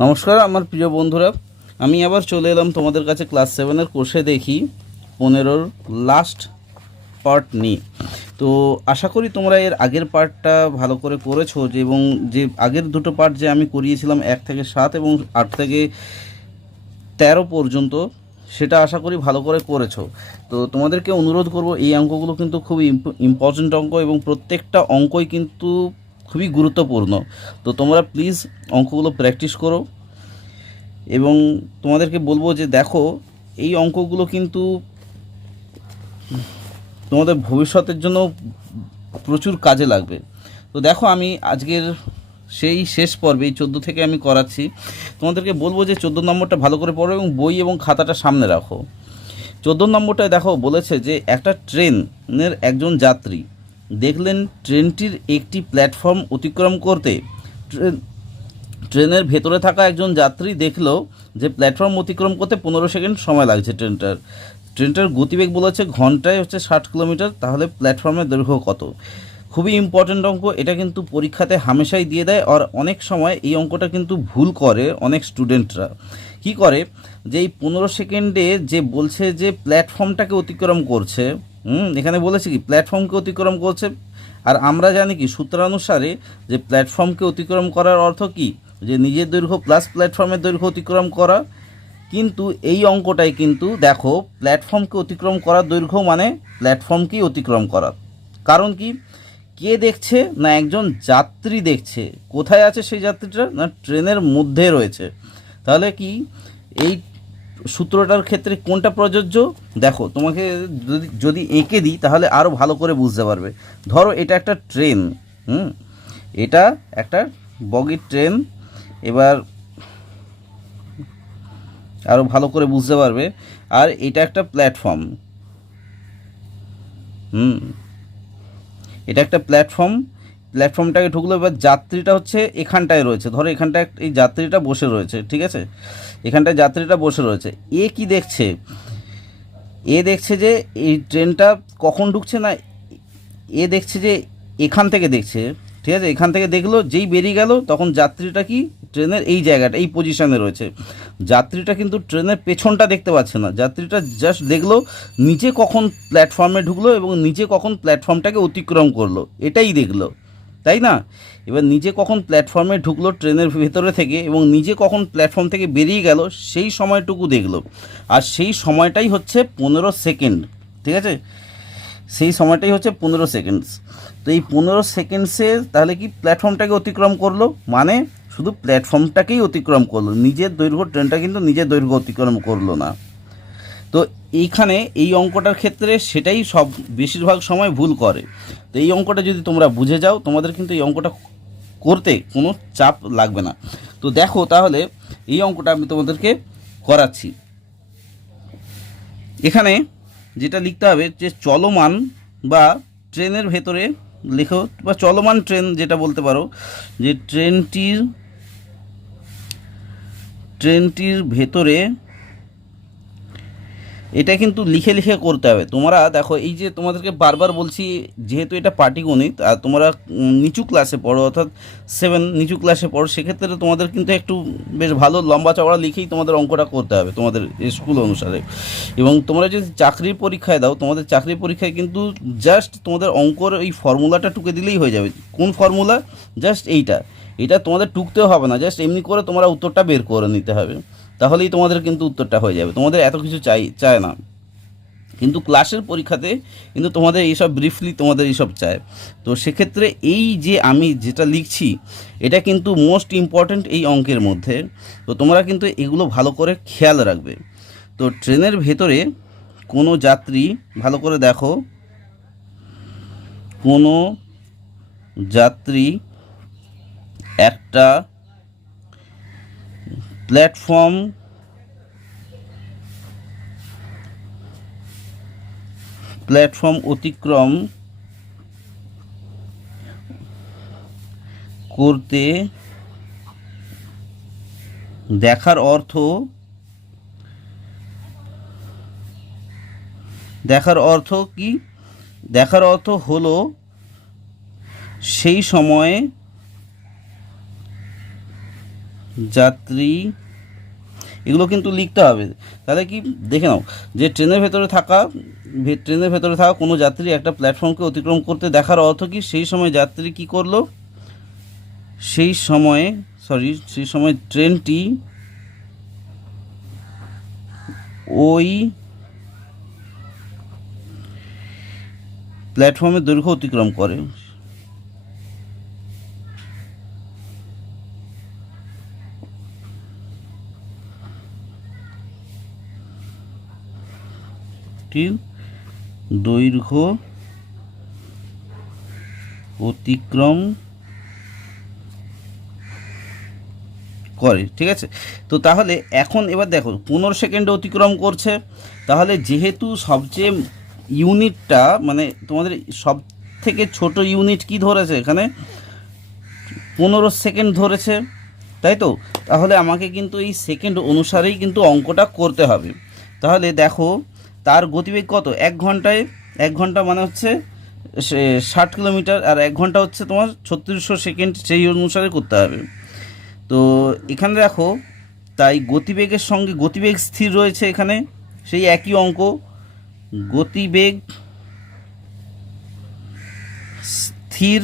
নমস্কার আমার প্রিয় বন্ধুরা, আমি আবার চলে এলাম তোমাদের কাছে ক্লাস 7-এর কোষে দেখি 15-র লাস্ট পার্ট নিয়ে। তো আশা করি তোমরা এর আগের পার্টটা ভালো করে করেছো, এবং যে আগের দুটো পার্ট যে আমি করিয়েছিলাম 1 থেকে 7 এবং 8 থেকে 13 পর্যন্ত, সেটা আশা করি ভালো করে করেছো। তো তোমাদেরকে অনুরোধ করব, এই অঙ্কগুলো কিন্তু খুবই ইম্পর্ট্যান্ট অঙ্ক এবং প্রত্যেকটা অঙ্কই কিন্তু খুবই গুরুত্বপূর্ণ। তো তোমরা প্লিজ অঙ্কগুলো প্র্যাকটিস করো। এবং তোমাদেরকে বলবো যে দেখো, এই অঙ্কগুলো কিন্তু তোমাদের ভবিষ্যতের জন্য প্রচুর কাজে লাগবে। তো দেখো, আমি আজকের সেই শেষ পর্বে এই 14 থেকে আমি করাচ্ছি। তোমাদেরকে বলবো যে 14 নম্বরটা ভালো করে পড়ো এবং বই এবং খাতাটা সামনে রাখো। 14 নম্বরটায় দেখো বলেছে যে একটা ট্রেনের একজন যাত্রী দেখলেন ট্রেনটির একটি প্ল্যাটফর্ম অতিক্রম করতে। ট্রেনের ভেতরে থাকা একজন যাত্রী দেখলো যে প্ল্যাটফর্ম অতিক্রম করতে 15 সেকেন্ড সময় লাগছে ট্রেনটার গতিবেগ বলেছে ঘন্টায় 60 কিলোমিটার। তাহলে প্ল্যাটফর্মের দৈর্ঘ্য কত? খুবই ইম্পর্ট্যান্ট অঙ্ক এটা, কিন্তু পরীক্ষাতে হামেশাই দিয়ে দেয়। আর অনেক সময় এই অঙ্কটা কিন্তু ভুল করে অনেক স্টুডেন্টরা। কি করে যে এই 15 সেকেন্ডে যে বলছে যে প্ল্যাটফর্মটাকে অতিক্রম করছে, এখানে বলেছে কি প্ল্যাটফর্মকে অতিক্রম করছে। আর আমরা জানি কি সূত্রানুসারে যে প্ল্যাটফর্মকে অতিক্রম করার অর্থ কি, যে নিজের দৈর্ঘ্য প্লাস প্ল্যাটফর্মের দৈর্ঘ্য অতিক্রম করা। কিন্তু এই অঙ্কটাই কিন্তু দেখো প্ল্যাটফর্মকে অতিক্রম করার দৈর্ঘ্য মানে প্ল্যাটফর্মকেই অতিক্রম করা। কারণ কি, কে দেখছে না একজন যাত্রী দেখছে। কোথায় আছে সেই যাত্রীটা? না ট্রেনের মধ্যে রয়েছে। তাহলে কি এই সূত্রটার ক্ষেত্রে কোনটা প্রযোজ্য? দেখো তোমাকে যদি যদি এঁকে দিই তাহলে আরও ভালো করে বুঝতে পারবে। ধরো এটা একটা ট্রেন, এটা একটা বগির ট্রেন। এবার আরও ভালো করে বুঝতে পারবে। আর এটা একটা প্ল্যাটফর্ম, এটা একটা প্ল্যাটফর্মটাকে ঢুকলো। এবার যাত্রীটা হচ্ছে এখানটায় রয়েছে, ধরো এখানটায় এই যাত্রীটা বসে রয়েছে, ঠিক আছে, এখানটায় যাত্রীটা বসে রয়েছে। এ কি দেখছে? এ দেখছে যে এই ট্রেনটা কখন ঢুকছে, না এ দেখছে যে এখান থেকে দেখছে, ঠিক আছে, এখান থেকে দেখলো, যেই বেরিয়ে গেল তখন যাত্রীটা কি ট্রেনের এই জায়গাটা এই পজিশানে রয়েছে। যাত্রীটা কিন্তু ট্রেনের পেছনটা দেখতে পাচ্ছে না, যাত্রীটা জাস্ট দেখলো নিচে কখন প্ল্যাটফর্মে ঢুকলো এবং নিচে কখন প্ল্যাটফর্মটাকে অতিক্রম করলো, এটাই দেখলো, তাই না? এবার নিজে কখন প্ল্যাটফর্মে ঢুকলো ট্রেনের ভেতরে থেকে এবং নিজে কখন প্ল্যাটফর্ম থেকে বেরিয়ে গেল সেই সময়টুকু দেখলো। আর সেই সময়টাই হচ্ছে 15 সেকেন্ড, ঠিক আছে, সেই সময়টাই হচ্ছে 15 সেকেন্ডস। তো এই 15 সেকেন্ডসে তাহলে কি প্ল্যাটফর্মটাকে অতিক্রম করলো, মানে শুধু প্ল্যাটফর্মটাকেই অতিক্রম করলো, নিজের দৈর্ঘ্য ট্রেনটা কিন্তু নিজের দৈর্ঘ্য অতিক্রম করলো না। তো এইখানে এই অঙ্কটার ক্ষেত্রে সেটাই সব বেশিরভাগ সময় ভুল করে। তো এই অঙ্কটা যদি তোমরা বুঝে যাও, তোমাদের কিন্তু এই অঙ্কটা করতে কোনো চাপ লাগবে না। তো দেখো তাহলে এই অঙ্কটা আমি তোমাদেরকে করাচ্ছি। এখানে যেটা লিখতে হবে যে চলমান বা ট্রেনের ভেতরে লেখো, বা চলমান ট্রেন যেটা বলতে পারো, যে ট্রেনটির ভেতরে, এটা কিন্তু লিখে লিখে করতে হবে। তোমরা দেখো, এই যে তোমাদেরকে বারবার বলছি, যেহেতু এটা পাটিগণিত আর তোমরা নিচু ক্লাসে পড়ো, অর্থাৎ 7 নিচু ক্লাসে পড়ো, সেক্ষেত্রে তোমাদের কিন্তু একটু বেশ ভালো লম্বা চওড়া লিখেই তোমাদের অঙ্কটা করতে হবে তোমাদের স্কুল অনুসারে। এবং তোমরা যদি চাকরির পরীক্ষায় দাও, তোমাদের চাকরির পরীক্ষায় কিন্তু জাস্ট তোমাদের অঙ্কর এই ফর্মুলাটা টুকে দিলেই হয়ে যাবে। কোন ফর্মুলা? জাস্ট এটা তোমাদের টুকতেও হবে না, জাস্ট এমনি করে তোমরা উত্তরটা বের করে নিতে হবে, তাহলেই তোমাদের কিন্তু উত্তরটা হয়ে যাবে। তোমাদের এত কিছু চায় না, কিন্তু ক্লাসের পরীক্ষাতে কিন্তু তোমাদের এইসব ব্রিফলি তোমাদের এইসব চায়। তো সেক্ষেত্রে এই যে আমি যেটা লিখছি, এটা কিন্তু মোস্ট ইম্পর্ট্যান্ট এই অঙ্কের মধ্যে। তো তোমরা কিন্তু এগুলো ভালো করে খেয়াল রাখবে। তো ট্রেনের ভেতরে কোনো যাত্রী, ভালো করে দেখো, কোনো যাত্রী একটা প্ল্যাটফর্ম অতিক্রম করতে দেখার অর্থ কি? দেখার অর্থ হলো সেই সময়ে যাত্রী, এগুলো কিন্তু লিখতে হবে। তাহলে কি দেখে নাও যে ট্রেনের ভেতরে থাকা কোনো যাত্রী একটা প্ল্যাটফর্মকে অতিক্রম করতে দেখার অর্থ কি, সেই সময় যাত্রী কি করলো, সেই সময় ট্রেনটি ওই প্ল্যাটফর্মের দৈর্ঘ্য অতিক্রম করে। দৈর্ঘ্য অতিক্রম করে, ঠিক আছে। তো তাহলে এখন এবার দেখো 15 সেকেন্ডে অতিক্রম করছে, তাহলে যেহেতু সবচেয়ে ইউনিটটা মানে তোমাদের সব থেকে ছোট ইউনিট কি ধরেছে এখানে 15 সেকেন্ড ধরেছে, তাই তো। তাহলে আমাকে কিন্তু এই সেকেন্ড অনুসারেই কিন্তু অঙ্কটা করতে হবে। তাহলে দেখো তার গতিবেগ কত, 1 ঘন্টা মানে হচ্ছে 60 কিলোমিটার, আর 1 ঘন্টা হচ্ছে তোমার 3600 সেকেন্ড, সেই অনুসারে করতে হবে। তো এখানে দেখো তাই গতিবেগের সঙ্গে গতিবেগ স্থির রয়েছে এখানে, সেই একই অঙ্ক, গতিবেগ স্থির,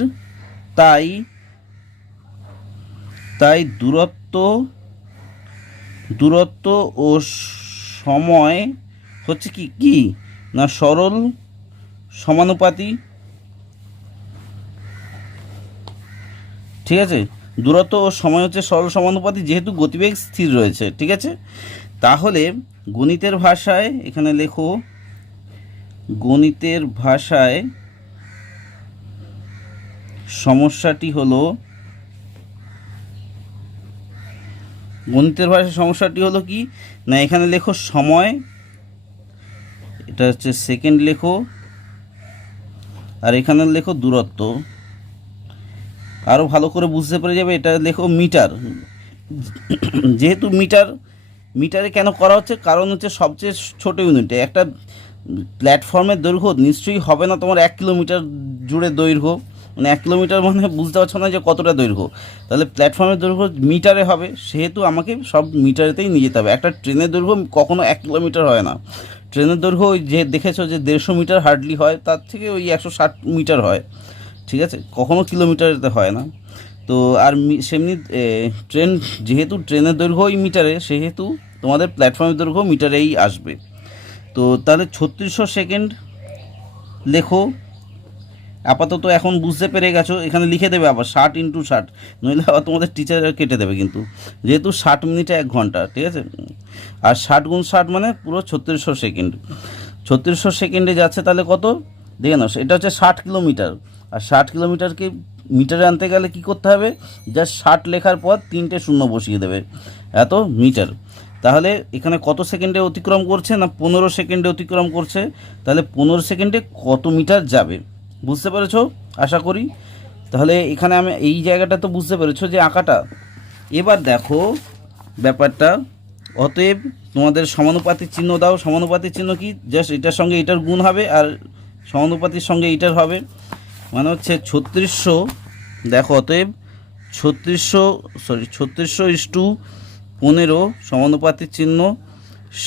তাই দূরত্ব ও সময় হচ্ছে কি না সরল সমানুপাতি, ঠিক আছে। দূরত্ব ও সময় হচ্ছে সরল সমানুপাতি যেহেতু গতিবেগ স্থির রয়েছে, ঠিক আছে। তাহলে গণিতের ভাষায় এখানে লেখো, গণিতের ভাষায় সমস্যাটি হলো কি না, এখানে লেখো সময়, এটা হচ্ছে সেকেন্ড লেখো, আর এখানে লেখো দূরত্ব, আরও ভালো করে বুঝতে পেরে যাবে। এটা লেখো মিটার, যেহেতু মিটারে কেন করা হচ্ছে, কারণ হচ্ছে সবচেয়ে ছোট ইউনিটে একটা প্ল্যাটফর্মের দৈর্ঘ্য নিশ্চয়ই হবে না তোমার 1 কিলোমিটার জুড়ে দৈর্ঘ্য, মানে 1 কিলোমিটার মানে বুঝতে পারছো না যে কতটা দৈর্ঘ্য, তাহলে প্ল্যাটফর্মের দৈর্ঘ্য মিটারে হবে, সেহেতু আমাকে সব মিটারেতেই নিয়ে যেতে হবে। একটা ট্রেনের দৈর্ঘ্য কখনো 1 কিলোমিটার হয় না, ট্রেনের দৈর্ঘ্য ওই যে দেখেছো যে 150 মিটার হার্ডলি হয়, তার থেকে ওই 160 মিটার হয়, ঠিক আছে, কখনো কিলোমিটারেতে হয় না। তো আর সেমনি ট্রেন, যেহেতু ট্রেনের দৈর্ঘ্য ওই মিটারে, সেহেতু তোমাদের প্ল্যাটফর্মের দৈর্ঘ্য মিটারেই আসবে। তো তাহলে 3600 সেকেন্ড লেখো, আপাতত এখন বুঝতে পেরে গেছো, এখানে লিখে দেবে আবার 60 × 60, নইলে আবার তোমাদের টিচার কেটে দেবে কিন্তু, যেহেতু 60 মিনিটে 1 ঘন্টা, ঠিক আছে, আর 60 × 60 মানে পুরো 3600 সেকেন্ড। 3600 সেকেন্ডে যাচ্ছে, তাহলে কত দেখে নাও, এটা হচ্ছে 60 কিলোমিটার, আর 60 কিলোমিটারকে মিটারে আনতে গেলে কি করতে হবে, জাস্ট 60 লেখার পর 3টে শূন্য বসিয়ে দেবে, এত মিটার। তাহলে এখানে কত সেকেন্ডে অতিক্রম করছে না 15 সেকেন্ডে অতিক্রম করছে, তাহলে 15 সেকেন্ডে কত মিটার যাবে, বুঝতে পেরেছো আশা করি। তাহলে এখানে আমি এই জায়গাটা তো বুঝতে পেরেছো যে আঁকাটা। এবার দেখো ব্যাপারটা, অতএব তোমাদের সমানুপাতিক চিহ্ন দাও। সমানুপাতিক চিহ্ন কি, জাস্ট এটার সঙ্গে এটার গুণ হবে, আর সমানুপাতির সঙ্গে এটার হবে, মানে হচ্ছে 3600, দেখো অতএব 3600 * 15 সমানুপাতিক চিহ্ন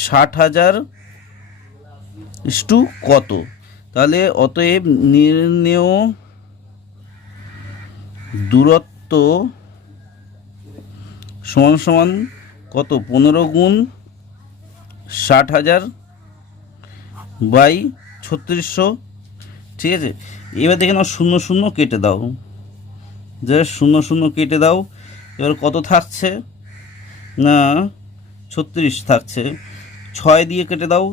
60,000 * কত, তাহলে অতএব নির্ণেয় দূরত্ব সমান কত, 15 × 60,000 / 3600, ঠিক আছে। এবার দেখে নাও 0 কেটে দাও, যে 0 কেটে দাও, এবার কত থাকছে না 36 থাকছে, 6 দিয়ে কেটে দাও,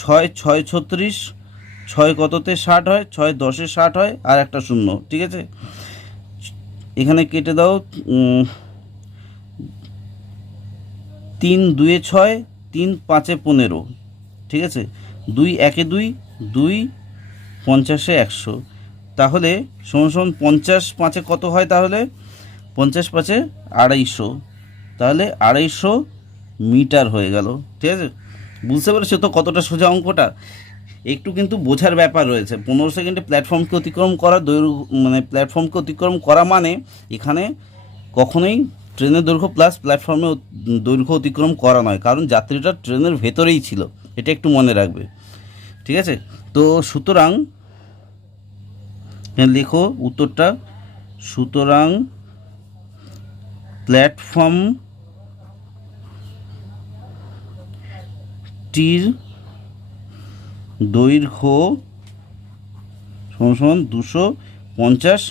6 × 6 = 36, 6 কততে 60 হয়, 6 × 10 = 60 হয়, আর একটা শূন্য, ঠিক আছে। এখানে কেটে দাও, 3 × 2 = 6, 3 × 5 = 15, ঠিক আছে, 2 × 1 = 2, 2 × 50 = 100, তাহলে সমান 50 × 5 কত হয়, তাহলে 50 × 5 = 250, তাহলে 250 মিটার হয়ে গেল, ঠিক আছে। বুঝতে পেরেছো তো কতটা সোজা অঙ্কটা, একটু কিন্তু বোঝার ব্যাপার রয়েছে। 15 সেকেন্ডে প্ল্যাটফর্মকে অতিক্রম করা মানে প্ল্যাটফর্মকে অতিক্রম করা মানে এখানে কখনোই ট্রেনের দৈর্ঘ্য প্লাস প্ল্যাটফর্মে দৈর্ঘ্য অতিক্রম করা নয়, কারণ যাত্রীটা ট্রেনের ভেতরেই ছিল, এটা একটু মনে রাখবে। ঠিক আছে, তো সুতরাং লেখো উত্তরটা, সুতরাং প্ল্যাটফর্মটির দৈর্ঘ্য সমান 250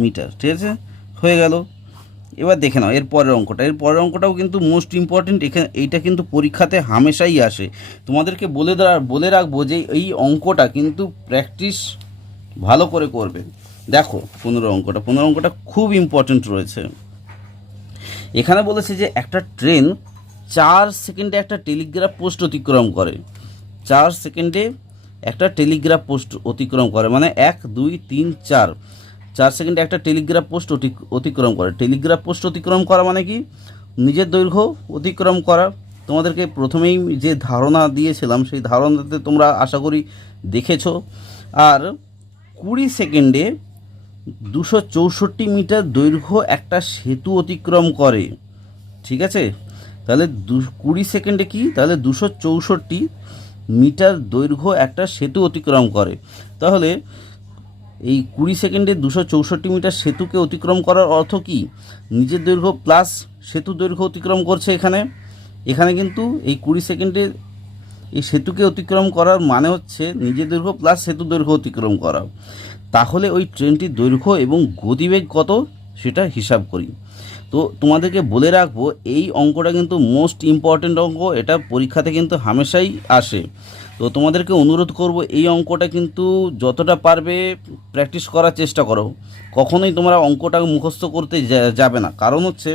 মিটার। ঠিক আছে, হয়ে গেল। এবার দেখে নাও এর পরের অঙ্কটাও কিন্তু মোস্ট ইম্পর্টেন্ট। এইটা কিন্তু পরীক্ষাতে হামেশাই আসে। তোমাদেরকে বলে রাখবো যে এই অঙ্কটা কিন্তু প্র্যাকটিস ভালো করে করবে। দেখো 15 অঙ্কটা খুব ইম্পর্টেন্ট রয়েছে। এখানে বলেছে যে একটা ট্রেন 4 সেকেন্ডে একটা টেলিগ্রাফ পোস্ট অতিক্রম করে। 4 সেকেন্ডে একটা টেলিগ্রাফ পোস্ট অতিক্রম করে, মানে 1 2 3 4 4 সেকেন্ডে একটা টেলিগ্রাফ পোস্ট অতিক্রম করে। টেলিগ্রাফ পোস্ট অতিক্রম করা মানে কি? নিজের দৈর্ঘ্য অতিক্রম করা। তোমাদেরকে প্রথমেই যে ধারণা দিয়েছিলাম সেই ধারণাতে তোমরা আশা করি দেখেছো। আর 20 সেকেন্ডে 264 মিটার দৈর্ঘ্য একটা সেতু অতিক্রম করে। ঠিক আছে, তাহলে 20 সেকেন্ডে কি? তাহলে 264 মিটার দৈর্ঘ্য একটা সেতু অতিক্রম করে। তাহলে এই 20 সেকেন্ডে 264 মিটার সেতুকে অতিক্রম করার অর্থ কি? নিজের দৈর্ঘ্য প্লাস সেতু দৈর্ঘ্য অতিক্রম করছে। এখানে কিন্তু এই 20 সেকেন্ডে এই সেতুকে অতিক্রম করার মানে হচ্ছে নিজের দৈর্ঘ্য প্লাস সেতু দৈর্ঘ্য অতিক্রম করা। তাহলে ওই ট্রেনটির দৈর্ঘ্য এবং গতিবেগ কত সেটা হিসাব করি। তো তোমাদেরকে বলে রাখবো এই অঙ্কটা কিন্তু মোস্ট ইম্পর্ট্যান্ট অঙ্ক, এটা পরীক্ষাতে কিন্তু হামেশাই আসে। তো তোমাদেরকে অনুরোধ করব এই অঙ্কটা কিন্তু যতটা পারবে প্র্যাকটিস করার চেষ্টা করো। কখনোই তোমরা অঙ্কটা মুখস্থ করতে যাবে না, কারণ হচ্ছে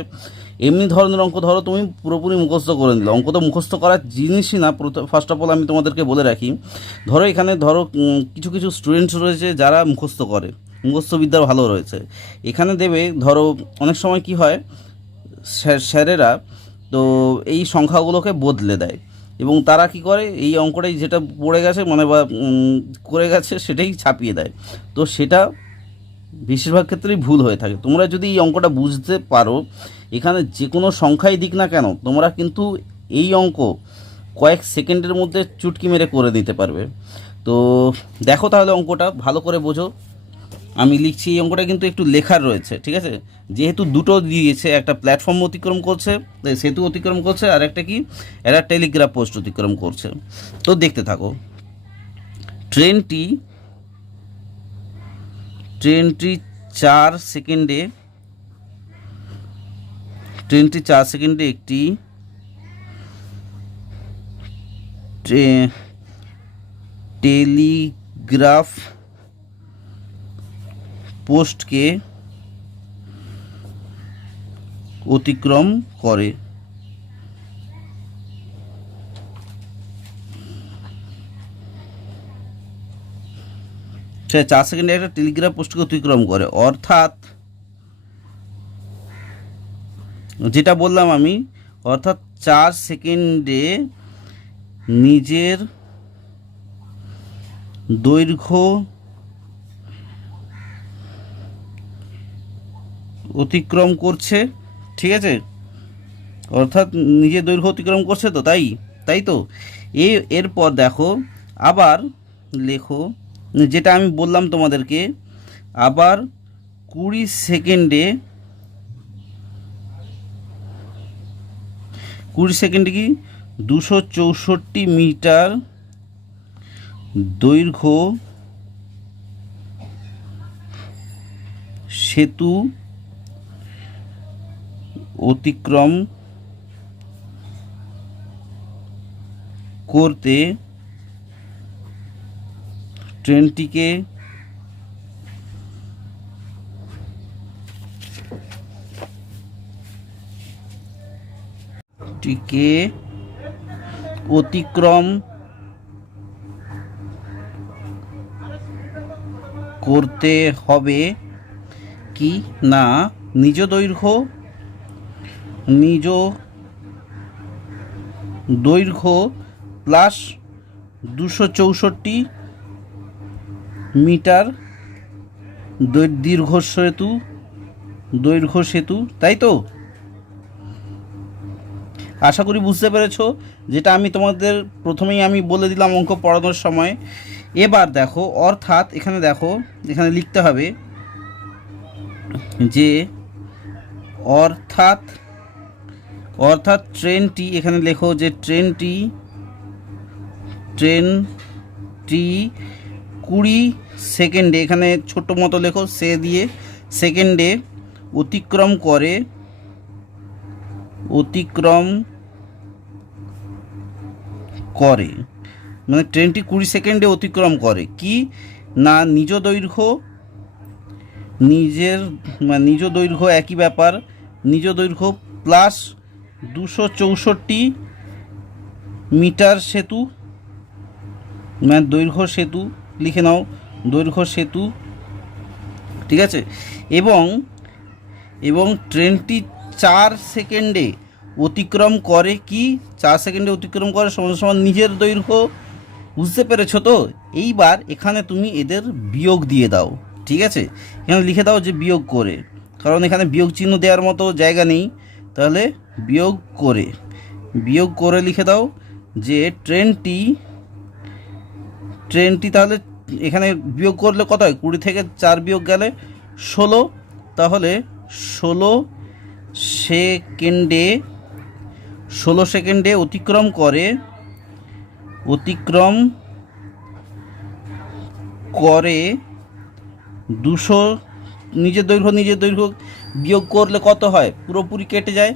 এমনি ধরনের অঙ্ক ধরো তুমি পুরোপুরি মুখস্থ করে নিলে, অঙ্ক তো মুখস্থ করার জিনিসই না। ফার্স্ট অফ অল আমি তোমাদেরকে বলে রাখি, ধরো কিছু কিছু স্টুডেন্টস রয়েছে যারা মুখস্থ করে, মুখস্থবিদ্যা ভালো রয়েছে। এখানে দেবে ধরো অনেক সময় কি হয়, স্যারেরা তো এই সংখ্যাগুলোকে বদলে দেয় এবং তারা কি করে এই অঙ্কটাই যেটা পড়ে গেছে মানে বা করে গেছে সেটাই ছাপিয়ে দেয়। তো সেটা বেশিরভাগ ক্ষেত্রেই ভুল হয়ে থাকে। তোমরা যদি এই অঙ্কটা বুঝতে পারো, এখানে যে কোনো সংখ্যাই দিক না কেন তোমরা কিন্তু এই অঙ্ক কয়েক সেকেন্ডের মধ্যে চুটকি মেরে করে দিতে পারবে। তো দেখো তাহলে অঙ্কটা ভালো করে বোঝো। আমি লিখছি, এই অঙ্কটা কিন্তু একটু লেখার রয়েছে। ঠিক আছে, যেহেতু দুটো দিয়েছে, একটা প্ল্যাটফর্ম অতিক্রম করছে, সেতু অতিক্রম করছে, আর একটা কি, একটা টেলিগ্রাফ পোস্ট অতিক্রম করছে। তো দেখতে থাকো। ট্রেনটি 4 সেকেন্ডে একটি টেলিগ্রাফ পোস্টকে অতিক্রম করে। 4 সেকেন্ডে একটা টেলিগ্রাফ পোস্টকে অতিক্রম করে, অর্থাৎ যেটা বললাম আমি, অর্থাৎ 4 সেকেন্ডে নিজের দৈর্ঘ্য অতিক্রম করছে। ঠিক আছে, অর্থাৎ নিজের দৈর্ঘ্য অতিক্রম করছে, তো তাই তো এরপর দেখো আবার লেখো যেটা আমি বললাম তোমাদেরকে, আবার 20 সেকেন্ডে কি 264 মিটার দৈর্ঘ্য সেতু অতিক্রম করতে ট্রেনটিকে অতিক্রম করতে হবে কি না নিজ দৈর্ঘ্য প্লাস 264 মিটার দৈর্ঘ্য সেতু, তাই তো? আশা করি বুঝতে পেরেছো, যেটা আমি তোমাদের প্রথমেই আমি বলে দিলাম অঙ্ক পড়ানোর সময়। এবার দেখো অর্থাৎ এখানে দেখো, এখানে লিখতে হবে যে অর্থাৎ অর্থাৎ ট্রেনটি, এখানে লেখো যে ট্রেনটি 20 সেকেন্ডে, এখানে ছোট মতো লেখো সে দিয়ে, সেকেন্ডে অতিক্রম করে, মানে ট্রেনটি 20 সেকেন্ডে অতিক্রম করে কি না, নিজ দৈর্ঘ্য একই ব্যাপার, নিজ দৈর্ঘ্য প্লাস 264 মিটার সেতু, মানে দৈর্ঘ্য সেতু লিখে নাও, দৈর্ঘ্য সেতু, ঠিক আছে। এবং ট্রেনটি 4 সেকেন্ডে অতিক্রম করে কি, 4 সেকেন্ডে অতিক্রম করে সমান সমান নিজের দৈর্ঘ্য। বুঝতে পেরেছো তো? এইবার এখানে তুমি এদের বিয়োগ দিয়ে দাও, ঠিক আছে। এখানে লিখে দাও যে বিয়োগ করে, কারণ এখানে বিয়োগ চিহ্ন দেওয়ার মতো জায়গা নেই, তাহলে বিয়োগ করে লিখে দাও যে ট্রেনটি তাহলে এখানে বিয়োগ করলে কত হয়, 20 থেকে 4 বিয়োগ গেলে 16, তাহলে 16 সেকেন্ডে অতিক্রম করে 200, নিজের দৈর্ঘ্য বিয়োগ করলে কত হয়, পুরোপুরি কেটে যায়,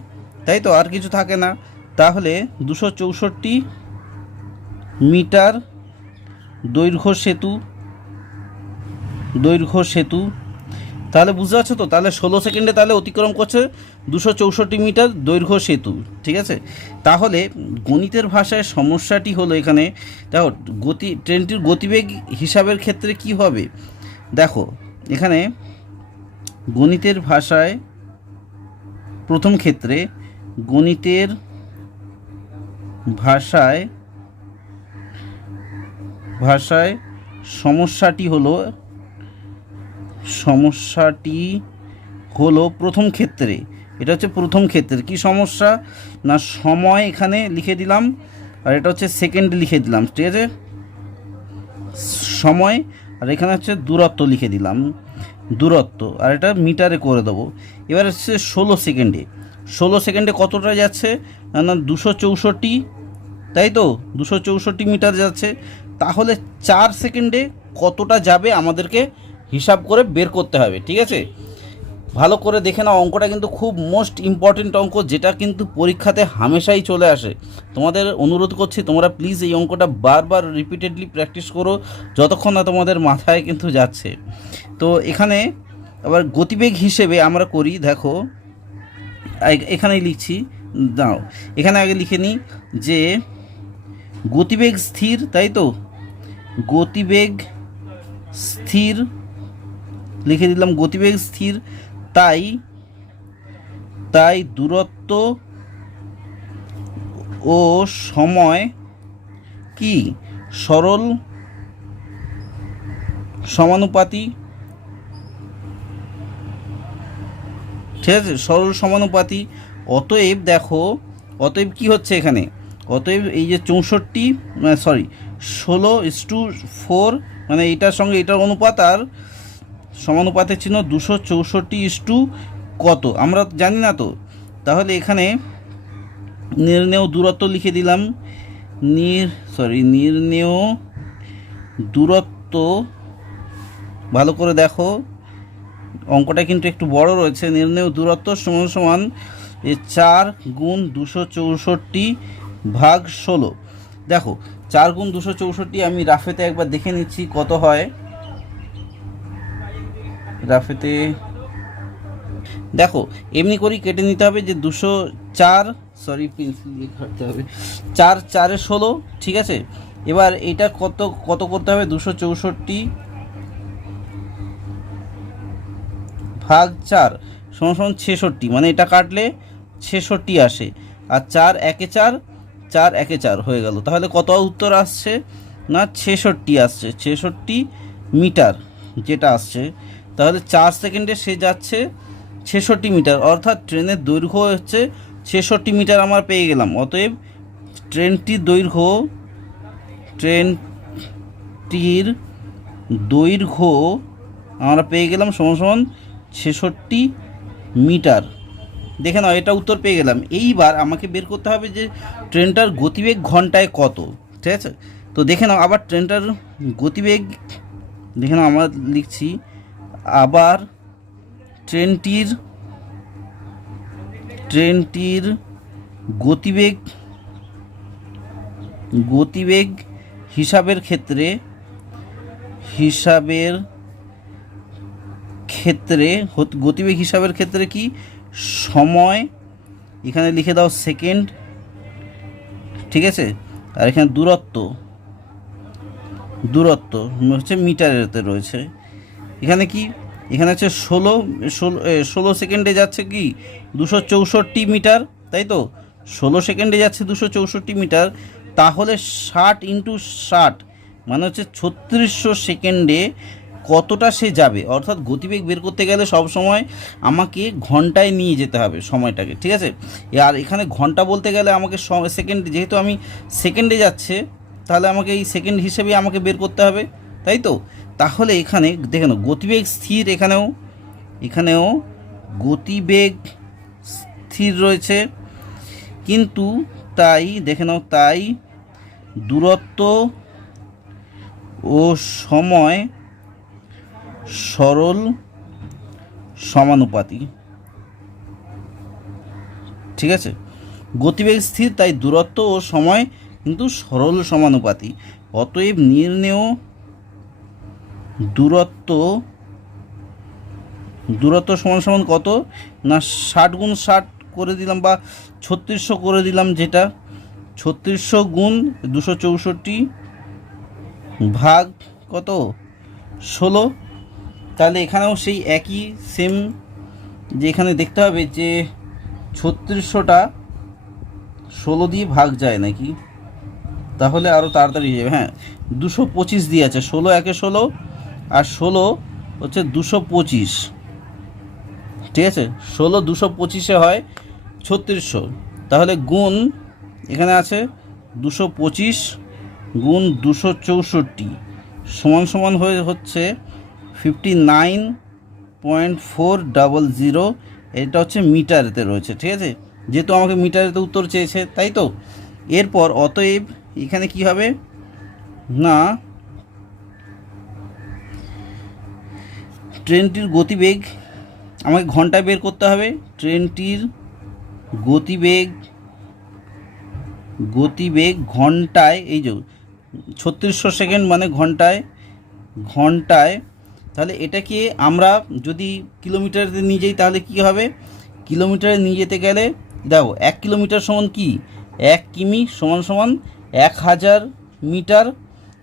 তাই তো, আর কিছু থাকে না। তাহলে 264 মিটার দৈর্ঘ্য সেতু, তাহলে বুঝতে পারছো তো? তাহলে 16 সেকেন্ডে তাহলে অতিক্রম করছে 264 মিটার দৈর্ঘ্য সেতু, ঠিক আছে। তাহলে গণিতের ভাষায় সমস্যাটি হলো এখানে দেখো, ট্রেনটির গতিবেগ হিসাবের ক্ষেত্রে কি হবে, দেখো এখানে গণিতের ভাষায় প্রথম ক্ষেত্রে গণিতের ভাষায় সমস্যাটি হলো প্রথম ক্ষেত্রে, এটা হচ্ছে প্রথম ক্ষেত্রে কি সমস্যা না, সময় এখানে লিখে দিলাম, আর এটা হচ্ছে সেকেন্ড লিখে দিলাম, ঠিক আছে, সময়, আর এখানে হচ্ছে দূরত্ব লিখে দিলাম, আর এটা মিটারে করে দেবো। এবার হচ্ছে 16 সেকেন্ডে কতটা যাচ্ছে না 264, তাই তো, 264 মিটার যাচ্ছে। তাহলে 4 সেকেন্ডে কতটা যাবে আমাদেরকে হিসাব করে বের করতে হবে, ঠিক আছে। ভালো করে দেখে নাও, অঙ্কটা কিন্তু খুব মোস্ট ইম্পর্টেন্ট অঙ্ক, যেটা কিন্তু পরীক্ষাতে হামেশাই চলে আসে। তোমাদের অনুরোধ করছি তোমরা প্লিজ এই অঙ্কটা বারবার রিপিটেডলি প্র্যাকটিস করো, যতক্ষণ না তোমাদের মাথায় কিন্তু যাচ্ছে। তো এখানে আবার গতিবেগ হিসেবে আমরা করি, দেখো এখানেই লিখছি, দাও এখানে আগে লিখে নিই যে গতিবেগ স্থির, তাই তো, গতিবেগ স্থির লিখে দিলাম, গতিবেগ স্থির, তাই দূরত্ব ও সময় কি সরল সমানুপাতি, ঠিক আছে, সরল সমানুপাতি। অতএব দেখো, অতএব কি হচ্ছে এখানে, অতএব এই যে 16:4, মানে এটার সঙ্গে এটার অনুপাত, আর সমানুপাতের চিহ্ন 264 কত আমরা জানি না তো। তাহলে এখানে নির্ণেয় দূরত্ব লিখে দিলাম, নির্ণেয় দূরত্ব, ভালো করে দেখো অঙ্কটা কিন্তু একটু বড় রয়েছে, নির্ণেয় দূরত্ব সমান সমান 4 গুণ 264 ভাগ 16। দেখো 4 গুণ 264 আমি রাফেতে একবার দেখে নিচ্ছি কত হয়, রাফেতে দেখো এমনি করেই কেটে নিতে হবে যে 204, পেন্সিল দিয়ে কাটতে হবে, 4 4 16, ঠিক আছে। এবার এটা কত করতে হবে, 264 ভাগ 4 সমান 66, মানে এটা কাটলে 66 আসে, আর 4 একে 4, 4 একে 4 হয়ে গেল। তাহলে কত উত্তর আসছে না 66 আসছে, 66 মিটার যেটা আসছে। তাহলে 4 সেকেন্ডে সে যাচ্ছে 66 মিটার, অর্থাৎ ট্রেনের দৈর্ঘ্য হচ্ছে 66 মিটার আমরা পেয়ে গেলাম। অতএব ট্রেনটির দৈর্ঘ্য আমরা পেয়ে গেলাম সমান সমান 66 মিটার। দেখে নাও, এটা উত্তর পেয়ে গেলাম। এইবার আমাকে বের করতে হবে যে ট্রেনটার গতিবেগ ঘন্টায় কত, ঠিক আছে? তো দেখে নাও আবার ট্রেনটার গতিবেগ, দেখে নাও আমরা লিখছি আবার ট্রেনটির গতিবেগ হিসাবের ক্ষেত্রে কি সময় এখানে লিখে দাও সেকেন্ড, ঠিক আছে? আর এখানে দূরত্ব হচ্ছে মিটারেতে রয়েছে। এখানে কি, এখানে হচ্ছে 16 সেকেন্ডে যাচ্ছে কি 264 মিটার, তাই তো? 16 সেকেন্ডে যাচ্ছে 264 মিটার, তাহলে 60 × 60 মানে হচ্ছে 3600 সেকেন্ডে কতটা সে যাবে। অর্থাৎ গতিবেগ বের করতে গেলে সব সময় আমাকে ঘন্টায় নিয়ে যেতে হবে সময়টাকে, ঠিক আছে? আর এখানে ঘন্টা বলতে গেলে আমাকে সেকেন্ড, যেহেতু আমি সেকেন্ডে যাচ্ছে তাহলে আমাকে এই সেকেন্ড হিসেবে আমাকে বের করতে হবে, তাই তো? তাহলে এখানে দেখে নাও গতিবেগ স্থির, এখানেও গতিবেগ স্থির রয়েছে, কিন্তু তাই দেখে নাও তাই দূরত্ব ও সময় সরল সমানুপাতি, ঠিক আছে? গতিবেগ স্থির, তাই দূরত্ব ও সময় কিন্তু সরল সমানুপাতি। অতএব নির্ণেয় দূরত্ব সমান সমান কত না 60 × 60 করে দিলাম বা 3600 করে দিলাম, যেটা 3600 গুণ 264 ভাগ কত 16। তাহলে এখানেও সেই একই সেম, যে এখানে দেখতে হবে যে 3600টা 16 দিয়ে ভাগ যায় নাকি, তাহলে আরও তাড়াতাড়ি হয়ে যাবে। হ্যাঁ, 225 দিয়ে আছে, 16 একে 16 আর 16 হচ্ছে 225, ঠিক আছে? 16 225-এ হয় 3600, তাহলে গুণ এখানে আছে 225 গুণ 264 সমান সমান হচ্ছে 59.400। এটা হচ্ছে মিটারেতে রয়েছে, ঠিক আছে? যেহেতু আমাকে মিটারেতে উত্তর চেয়েছে, তাই তো? এরপর অতএব এখানে কি হবে না ট্রেনটির গতিবেগ আমাকে ঘন্টায় বের করতে হবে। ট্রেনটির গতিবেগ ঘন্টায়, এই যে 3600 সেকেন্ড মানে ঘন্টায়, তাহলে এটাকে আমরা যদি কিলোমিটারে নিয়ে যাই তাহলে কি হবে? কিলোমিটারে নিয়ে যেতে গেলে দেখো 1 কিলোমিটার সমান কি 1 কিমি সমান 1000 মিটার।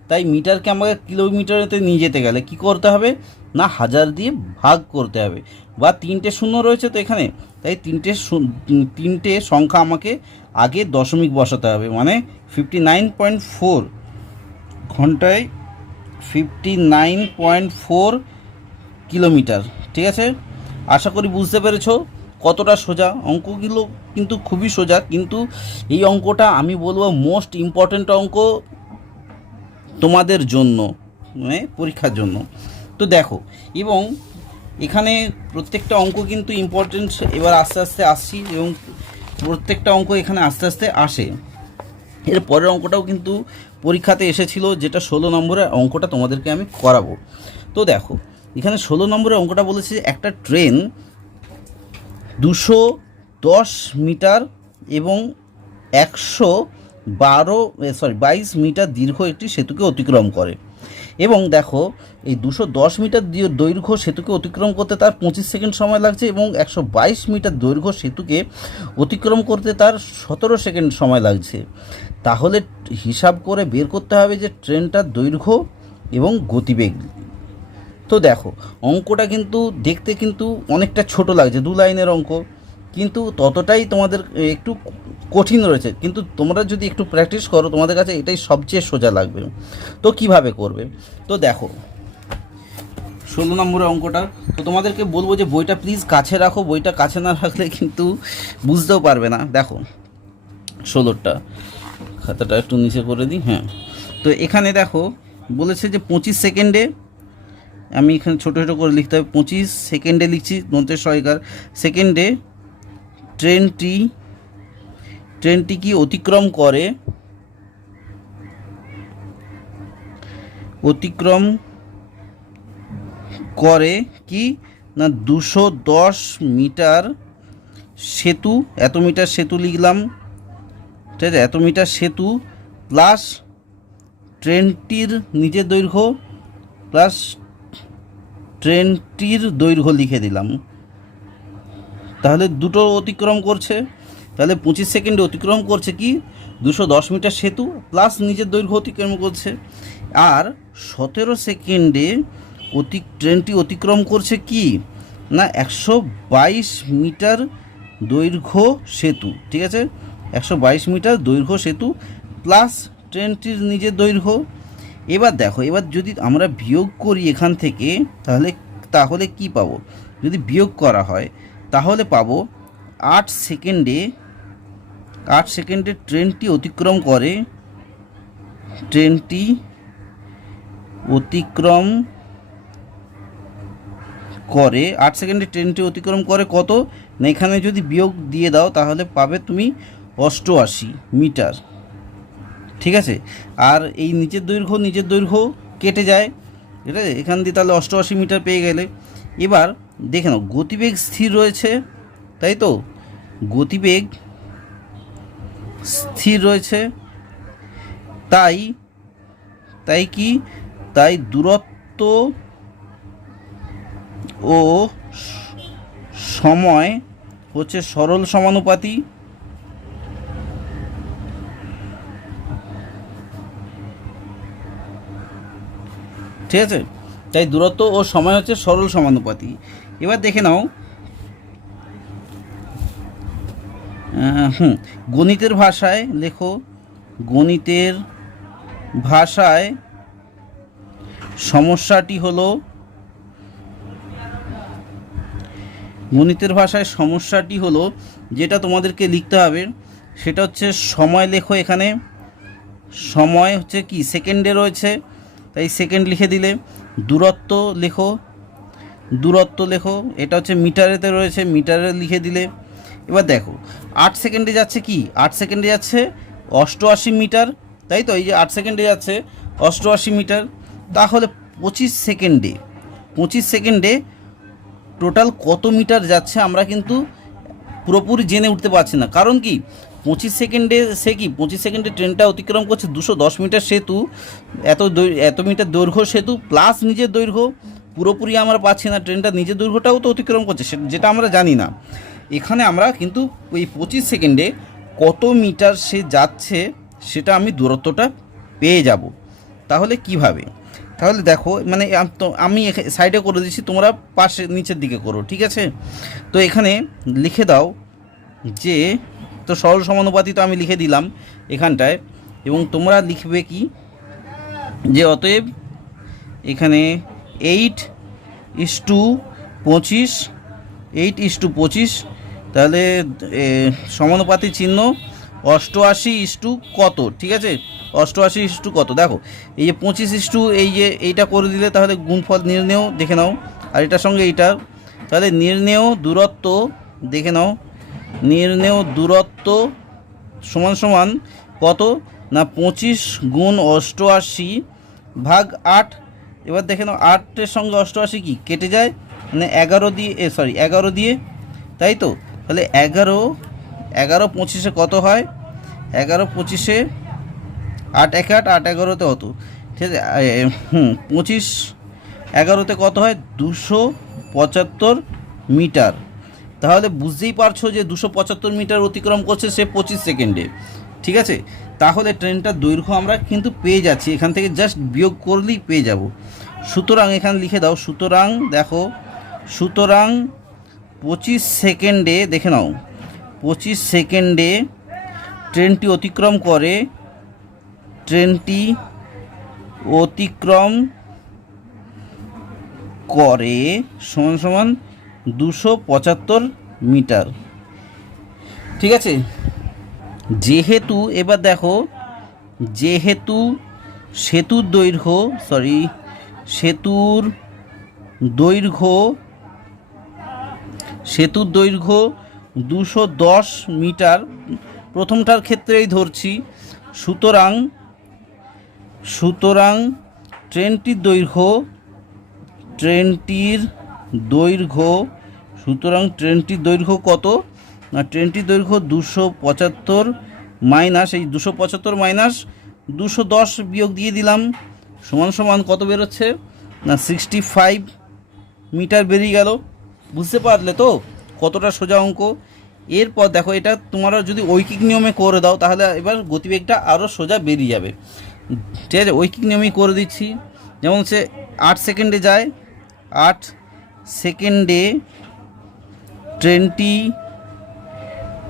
তাই মিটারকে আমাকে কিলোমিটারেতে নিয়ে যেতে গেলে কি করতে হবে না 1000 দিয়ে ভাগ করতে হবে, বা 3টে শূন্য রয়েছে তো এখানে, তাই 3টে সংখ্যা আমাকে আগে দশমিক বসাতে হবে, মানে 59.4 ঘন্টায় 59.4 কিলোমিটার, ঠিক আছে? আশা করি বুঝতে পেরেছো কতটা সোজা। অঙ্কগুলো কিন্তু খুবই সোজা, কিন্তু এই অঙ্কটা আমি বলবো মোস্ট ইম্পর্ট্যান্ট অঙ্ক তোমাদের জন্য, মানে পরীক্ষার জন্য। তো দেখো, এবং এখানে প্রত্যেকটা অঙ্ক কিন্তু ইম্পর্টেন্ট। এবার আস্তে আস্তে আসছি, এবং প্রত্যেকটা অঙ্ক এখানে আস্তে আস্তে আসে। এর পরের অঙ্কটাও কিন্তু পরীক্ষাতে এসেছিল, যেটা 16 নম্বরের অঙ্কটা তোমাদেরকে আমি করাবো। তো দেখো, এখানে 16 নম্বরের অঙ্কটা বলেছে একটা ট্রেন 210 মিটার এবং 22 মিটার দীর্ঘ একটি সেতুকে অতিক্রম করে। এবং দেখো, এই 210 মিটার দৈর্ঘ্য সেতুকে অতিক্রম করতে তার 25 সেকেন্ড সময় লাগছে, এবং 122 মিটার দৈর্ঘ্য সেতুকে অতিক্রম করতে তার 17 সেকেন্ড সময় লাগছে। তাহলে হিসাব করে বের করতে হবে যে ট্রেনটার দৈর্ঘ্য এবং গতিবেগ। তো দেখো, অঙ্কটা কিন্তু দেখতে কিন্তু অনেকটা ছোট লাগছে, 2 লাইনের অঙ্ক, কিন্তু ততটাই তোমাদের একটু কঠিন রয়েছে। কিন্তু তোমরা যদি একটু প্র্যাকটিস করো তোমাদের কাছে এটাই সবচেয়ে সোজা লাগবে। তো কিভাবে করবে? তো দেখো, 16 নম্বরের অঙ্কটা। তো তোমাদেরকে বলবো যে বইটা প্লিজ কাছে রাখো, বইটা কাছে না রাখলে কিন্তু বুঝতেও পারবে না। দেখো 16টা, খাতাটা একটু নিচে করে দিই। হ্যাঁ, তো এখানে দেখো বলেছে যে 25 সেকেন্ডে, আমি এখানে ছোটো ছোটো করে লিখতে হবে, 25 সেকেন্ডে লিখছি দন্তের সহায়িকার, সেকেন্ডে ট্রেনটি কি অতিক্রম করে কি না 210 মিটার সেতু, এত মিটার সেতু লিখলাম, ঠিক আছে, এত মিটার সেতু প্লাস ট্রেনটির নিজের দৈর্ঘ্য প্লাস ট্রেনটির দৈর্ঘ্য লিখে দিলাম। তাহলে দুটো অতিক্রম করছে, তাহলে 25 সেকেন্ডে অতিক্রম করছে কি 210 মিটার সেতু প্লাস নিজের দৈর্ঘ্য অতিক্রম করছে। আর 17 সেকেন্ডে ট্রেনটি অতিক্রম করছে কি না 122 মিটার দৈর্ঘ্য সেতু, ঠিক আছে, 122 মিটার দৈর্ঘ্য সেতু প্লাস ট্রেনটির নিজের দৈর্ঘ্য। এবার দেখো, এবার যদি আমরা বিয়োগ করি এখান থেকে, তাহলে কি পাবো? যদি বিয়োগ করা হয় তাহলে পাবো 8 সেকেন্ডে ট্রেনটি অতিক্রম করে 8 সেকেন্ডে ট্রেনটি অতিক্রম করে কত না, এখানে যদি বিয়োগ দিয়ে দাও তাহলে পাবে তুমি 88 মিটার, ঠিক আছে। আর এই নিচের দৈর্ঘ্য কেটে যায়, ঠিক আছে, এখান দিয়ে তাহলে 88 মিটার পেয়ে গেলে। এবার দেখে নাও গতিবেগ স্থির রয়েছে, তাই তো, গতিবেগ স্থির রয়েছে, তাই দূরত্ব ও সময় হচ্ছে সরল সমানুপাতি, ঠিক আছে, তাই দূরত্ব ও সময় হচ্ছে সরল সমানুপাতি। এবার দেখে নাও গণিতের ভাষায় লেখো, গণিতের ভাষায় সমস্যাটি হলো যেটা তোমাদেরকে লিখতে হবে সেটা হচ্ছে সময় লেখো। এখানে সময় হচ্ছে কি সেকেন্ডে রয়েছে, তাই সেকেন্ড লিখে দিলে। দূরত্ব লেখো, এটা হচ্ছে মিটারেতে রয়েছে, মিটারে লিখে দিলে। এবার দেখো 8 সেকেন্ডে যাচ্ছে কি 8 সেকেন্ডে যাচ্ছে 88 মিটার, তাই তো, এই যে 8 সেকেন্ডে যাচ্ছে 88 মিটার। তাহলে 25 সেকেন্ডে টোটাল কত মিটার যাচ্ছে আমরা কিন্তু পুরোপুরি জেনে উঠতে পারছি না। কারণ কি 25 সেকেন্ডে ট্রেনটা অতিক্রম করছে 210 মিটার সেতু, এত মিটার দৈর্ঘ্য সেতু প্লাস নিজের দৈর্ঘ্য, পুরোপুরি আমরা পাচ্ছি না, ট্রেনটা নিজের দৈর্ঘ্যটাও তো অতিক্রম করছে, যেটা আমরা জানি না। এখানে আমরা কিন্তু ওই 25 সেকেন্ডে কত মিটার সে যাচ্ছে সেটা আমি দূরত্বটা পেয়ে যাব। তাহলে কিভাবে? তাহলে দেখো, মানে আমি সাইডে করে দিচ্ছি, তোমরা পাশে নিচের দিকে করো, ঠিক আছে। তো এখানে লিখে দাও যে, তো সরল সমানুপাতি তো আমি লিখে দিলাম এখানটায়, এবং তোমরা লিখবে কি যে অতএব এখানে 8:25, তাহলে সমানুপাতি চিহ্ন 88 কত, ঠিক আছে, 88 কত। দেখো এই যে 25 এই যে এইটা করে দিলে তাহলে গুণফল নির্ণেয় দেখে নাও, আর এটার সঙ্গে এইটা, তাহলে নির্ণেয় দূরত্ব দেখে নাও, নির্ণেয় দূরত্ব সমান কত না 25 গুণ 88 ভাগ 8। এবার দেখে নাও 8-এর সঙ্গে 88 কি কেটে যায়, মানে 11 দিয়ে, তাই তো। তাহলে 11 25-এ কত হয়, 11 25-এ 8 1 8 8 11-তে কত, ঠিক আছে, 25 11-তে কত হয় 275 মিটার। তাহলে বুঝতেই পারছো যে 275 মিটার অতিক্রম করছে সে 25 সেকেন্ডে, ঠিক আছে। তাহলে ট্রেনটার দৈর্ঘ্য আমরা কিন্তু পেয়ে যাচ্ছি, এখান থেকে জাস্ট বিয়োগ করলেই পেয়ে যাব। সুতরাং এখানে লিখে দাও, সুতরাং 25 সেকেন্ডে দেখে নাও, 25 সেকেন্ডে ট্রেনটি অতিক্রম করে সমান সমান 275 মিটার। ঠিক আছে, যেহেতু এবার দেখো, যেহেতু সেতুর দৈর্ঘ্য সেতুর দৈর্ঘ্য 210 মিটার, প্রথমটার ক্ষেত্রেই ধরছি। সুতরাং ট্রেনটির দৈর্ঘ্য কত না, ট্রেনটির দৈর্ঘ্য 275 মাইনাস, এই 275 মাইনাস 210 বিয়োগ দিয়ে দিলাম, সমান সমান কত বেরোচ্ছে না 65 মিটার বেরিয়ে গেল। বুঝতে পারলে তো কতটা সোজা অঙ্ক। এরপর দেখো, এটা তোমরা যদি ঐকিক নিয়মে করে দাও তাহলে এবার গতিবেগটা আরও সোজা বেরিয়ে যাবে। ঠিক আছে, ঐকিক নিয়মেই করে দিচ্ছি। যেমন হচ্ছে 8 সেকেন্ডে যায়, 8 সেকেন্ডে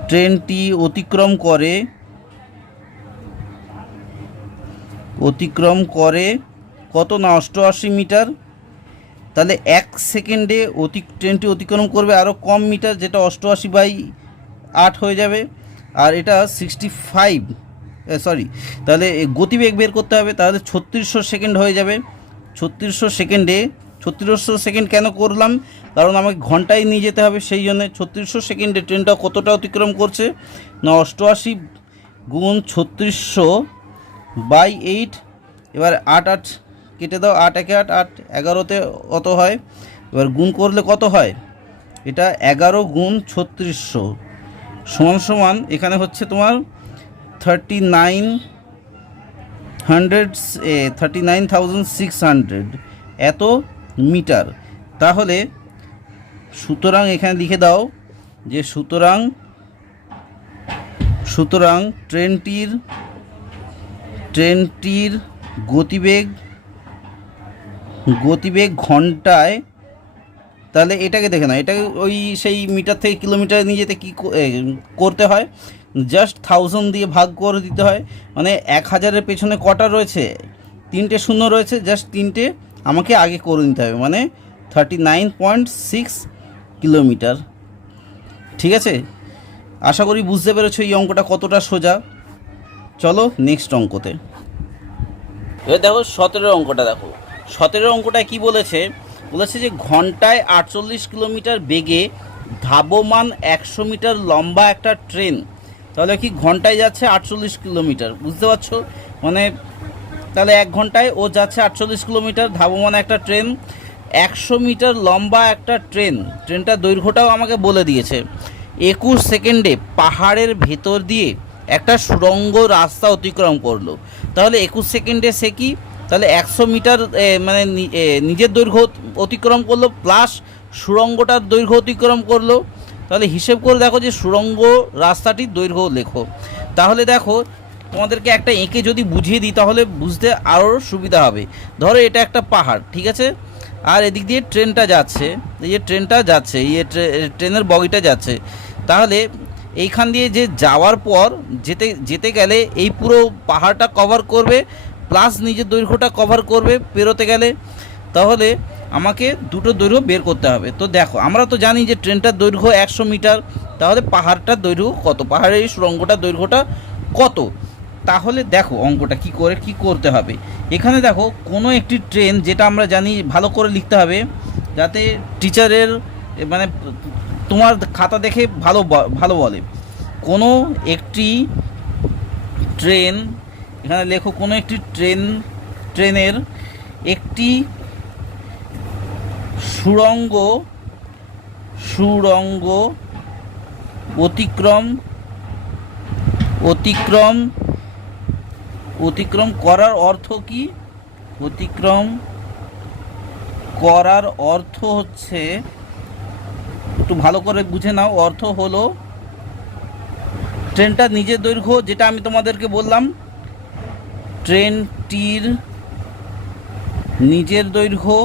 ট্রেনটি অতিক্রম করে কত না 88 মিটার। তাহলে 1 সেকেন্ডে ট্রেনটি অতিক্রম করবে আরও কম মিটার, যেটা 88/8 হয়ে যাবে। আর এটা 65, তাহলে গতিবেগ বের করতে হবে, তাহলে 3600 সেকেন্ড হয়ে যাবে। 3600 সেকেন্ড কেন করলাম, কারণ আমাকে ঘন্টায় নিয়ে যেতে হবে, সেই জন্য 3600 সেকেন্ডে ট্রেনটা কতটা অতিক্রম করছে না 88 গুণ 3600/8। এবার 8 কেটে দাও, 8 একে 8, 8 11তে অত হয়। এবার গুণ করলে কত হয়, এটা 11 গুণ 3600 সমান এখানে হচ্ছে তোমার 39,600 এত মিটার। তাহলে সুতরাং এখানে লিখে দাও যে সুতরাং ট্রেনটির গতিবেগ ঘন্টায়, তাহলে এটাকে দেখে না, এটাকে ওই সেই মিটার থেকে কিলোমিটারে নিয়ে যেতে কী করতে হয়, জাস্ট 1000 দিয়ে ভাগ করে দিতে হয়। মানে 1000-এর পেছনে কটা রয়েছে, 3টে শূন্য রয়েছে, জাস্ট 3টে আমাকে আগে করে নিতে হবে, মানে 39.6 কিলোমিটার। ঠিক আছে, আশা করি বুঝতে পেরেছো এই অঙ্কটা কতটা সোজা। চলো নেক্সট অঙ্কতে। এবার দেখো 17 অঙ্কটা দেখো। 17 অঙ্কটা কি বলেছে যে ঘন্টায় 48 কিলোমিটার বেগে ধাবমান 100 মিটার লম্বা একটা ট্রেন। তাহলে কি ঘন্টায় যাচ্ছে 48 কিলোমিটার, বুঝতে পারছো? মানে তাহলে 1 ঘন্টায় ও যাচ্ছে 48 কিলোমিটার, ধাবমান একটা ট্রেন, 100 মিটার লম্বা একটা ট্রেনটার দৈর্ঘ্যটাও আমাকে বলে দিয়েছে। 21 সেকেন্ডে পাহাড়ের ভেতর দিয়ে একটা সুড়ঙ্গ রাস্তা অতিক্রম করলো। তাহলে 21 সেকেন্ডে সে কি, তাহলে 100 মিটার মানে নিজের দৈর্ঘ্য অতিক্রম করলো প্লাস সুড়ঙ্গটার দৈর্ঘ্য অতিক্রম করলো। তাহলে হিসেব করে দেখো যে সুড়ঙ্গ রাস্তাটির দৈর্ঘ্য লেখো। তাহলে দেখো তোমাদেরকে একটা এঁকে যদি বুঝিয়ে দিই তাহলে বুঝতে আরও সুবিধা হবে। ধরো এটা একটা পাহাড়, ঠিক আছে, আর এদিক দিয়ে ট্রেনটা যাচ্ছে, এই ট্রেনের বগিটা যাচ্ছে। তাহলে এইখান দিয়ে যে যাওয়ার পর যেতে গেলে এই পুরো পাহাড়টা কভার করবে প্লাস নিজের দৈর্ঘ্যটা কভার করবে পেরোতে গেলে। তাহলে আমাকে দুটো দৈর্ঘ্য বের করতে হবে। তো দেখো আমরা তো জানি যে ট্রেনটার দৈর্ঘ্য 100 মিটার, তাহলে পাহাড়টার দৈর্ঘ্য কত, পাহাড়ের এই সুড়ঙ্গটার দৈর্ঘ্যটা কত। তাহলে দেখো অঙ্কটা কি করতে হবে। এখানে দেখো কোনো একটি ট্রেন, যেটা আমরা জানি ভালো করে লিখতে হবে যাতে টিচারের মানে তোমার খাতা দেখে ভালো বলে। কোনো একটি ট্রেন, এখানে লেখো কোনো একটি ট্রেনের একটি সুড়ঙ্গ অতিক্রম করার অর্থ কি? অতিক্রম করার অর্থ হচ্ছে, একটু ভালো করে বুঝে নাও, অর্থ হলো ট্রেনটার নিজের দৈর্ঘ্য, যেটা আমি তোমাদেরকে বললাম, ট্রেনটির নিজের দৈর্ঘ্য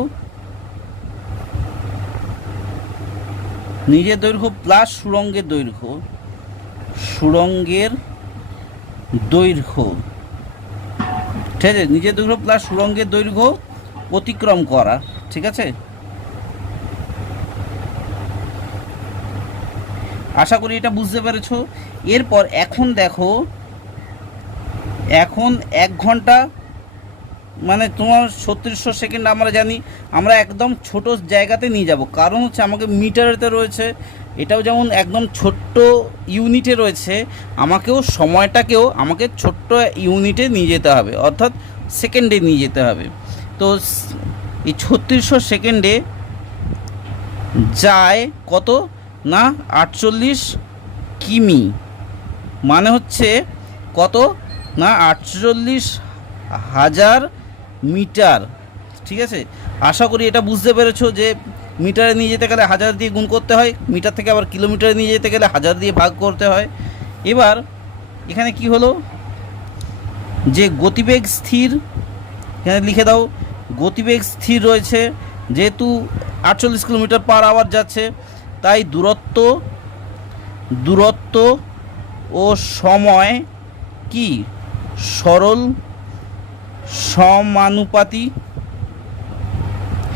প্লাস সুড়ঙ্গের দৈর্ঘ্য, ঠিক আছে, নিজের দৈর্ঘ্য প্লাস সুড়ঙ্গের দৈর্ঘ্য অতিক্রম করা। ঠিক আছে, আশা করি এটা বুঝতে পেরেছো। এরপর এখন দেখো, এখন 1 ঘন্টা মানে তোমার 3600 সেকেন্ড আমরা জানি, আমরা একদম ছোট জায়গাতে নিয়ে যাব, কারণ হচ্ছে আমাকে মিটারেতে রয়েছে, এটাও যেমন একদম ছোট্ট ইউনিটে রয়েছে, আমাকেও সময়টাকেও আমাকে ছোট্ট ইউনিটে নিয়ে যেতে হবে, অর্থাৎ সেকেন্ডে নিয়ে যেতে হবে। তো এই 3600 সেকেন্ডে যায় কত না 48 কিমি, মানে হচ্ছে কত না 48,000 মিটার। ঠিক আছে, আশা করি এটা বুঝতে পেরেছো যে মিটারে নিয়ে যেতে গেলে 1000 দিয়ে গুণ করতে হয়, মিটার থেকে আবার কিলোমিটারে নিয়ে যেতে গেলে 1000 দিয়ে ভাগ করতে হয়। এবার এখানে কি হলো যে গতিবেগ স্থির, এখানে লিখে দাও গতিবেগ স্থির রয়েছে, যেহেতু 48 কিলোমিটার পার আওয়ার যাচ্ছে, তাই দূরত্ব ও সময় কি সরল সমানুপাতি।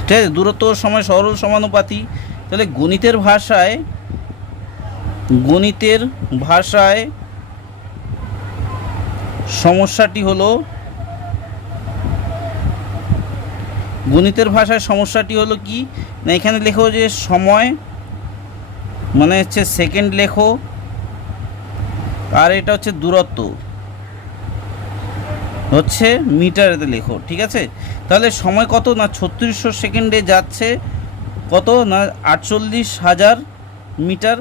ঠিক আছে, দূরত্ব ও সময় সরল সমানুপাতি। তাহলে গণিতের ভাষায় সমস্যাটি হলো কি না, এখানে লেখো যে সময় মানে হচ্ছে সেকেন্ড লেখো, আর এটা হচ্ছে দূরত্ব হচ্ছে মিটারেতে লেখো। ঠিক আছে, তাহলে সময় কত না 3600 সেকেন্ডে যাচ্ছে কত না 48,000 মিটার,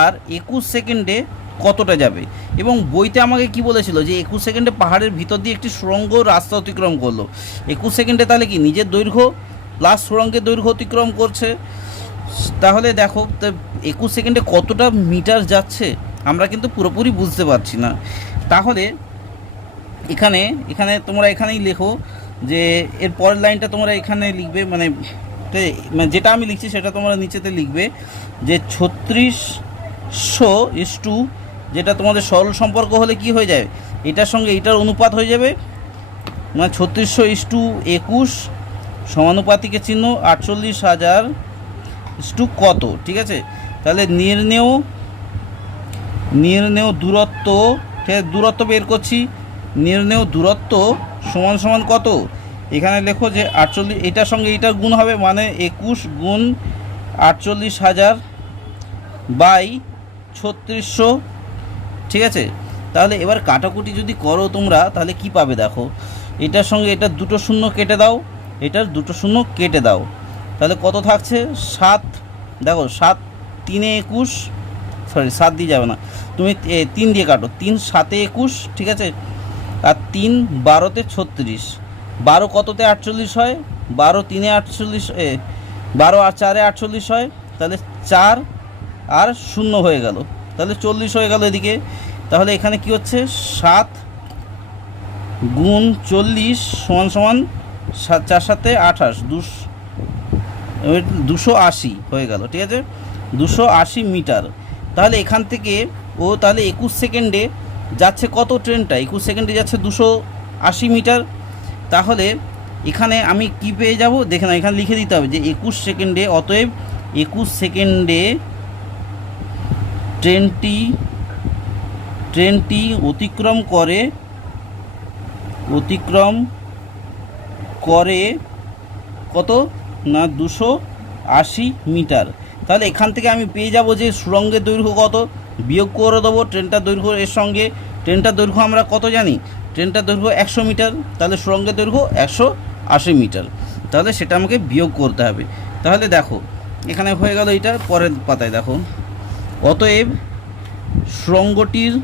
আর 21 সেকেন্ডে কতটা যাবে। এবং বইতে আমাকে কি বলেছিল যে 21 সেকেন্ডে পাহাড়ের ভিতর দিয়ে একটি সুড়ঙ্গ রাস্তা অতিক্রম করলো। 21 সেকেন্ডে তাহলে কি নিজের দৈর্ঘ্য প্লাস সুড়ঙ্গের দৈর্ঘ্য অতিক্রম করছে। তাহলে দেখো 21 সেকেন্ডে কতটা মিটার যাচ্ছে আমরা কিন্তু পুরোপুরি বুঝতে পারছি না। তাহলে এখানে তোমরা এখানেই লেখো যে এর পরের লাইনটা তোমরা এখানে লিখবে, মানে যেটা আমি লিখছি সেটা তোমরা নিচেতে লিখবে যে 3600 যেটা তোমাদের সরল সম্পর্ক হলে কি হয়ে যাবে, এটার সঙ্গে এটার অনুপাত হয়ে যাবে, মানে 3600/21 সমানুপাতিকের চিহ্ন 48,000 কত। ঠিক আছে, তাহলে নির্ণেয় দূরত্ব, দূরত্ব বের করছি, নির্ণেয় দূরত্ব সমান কত, এখানে লেখো যে 48, এটার সঙ্গে এটার গুণ হবে, মানে 21 গুণ 48,000 বাই 3600। ঠিক আছে, তাহলে এবার কাটাকুটি যদি করো তোমরা তাহলে কি পাবে দেখো, এটার সঙ্গে এটা দুটো শূন্য কেটে দাও, এটার দুটো শূন্য কেটে দাও, তাহলে কত থাকছে 7। দেখো 7 3 21, সরি 7 দিয়ে যাবে না, তুমি 3 দিয়ে কাটো, 3 7 21। ঠিক আছে, আর 3 12 36, 12 কততে 48 হয়, 12 3 48, 12 আর 4 48 হয়, তাহলে 4 আর 0 হয়ে গেল, তাহলে 40 হয়ে গেল এদিকে। তাহলে এখানে কি হচ্ছে 7 গুণ 40 সমান 4 7 28, 280 হয়ে গেল। ঠিক আছে, 280 মিটার। তাহলে এখান থেকে তাহলে 21 সেকেন্ডে যাচ্ছে কত ট্রেনটা, 21 সেকেন্ডে যাচ্ছে 280 মিটার। তাহলে এখানে আমি কি পেয়ে যাব, দেখে না, এখানে লিখে দিতে হবে যে 21 সেকেন্ডে, অতএব 21 সেকেন্ডে ট্রেনটি অতিক্রম করে কত না 280 মিটার। তাহলে এখান থেকে আমি পেয়ে যাব যে সুড়ঙ্গের দৈর্ঘ্য কত, বিয়োগ করে দেবো ট্রেনটার দৈর্ঘ্য এর সঙ্গে। ট্রেনটার দৈর্ঘ্য আমরা কত জানি, ট্রেনটার দৈর্ঘ্য 100 মিটার, তাহলে সুড়ঙ্গের দৈর্ঘ্য 180 মিটার, তাহলে সেটা আমাকে বিয়োগ করতে হবে। তাহলে দেখো এখানে হয়ে গেল, এটা পরের পাতায় দেখো, অতএব সুড়ঙ্গটির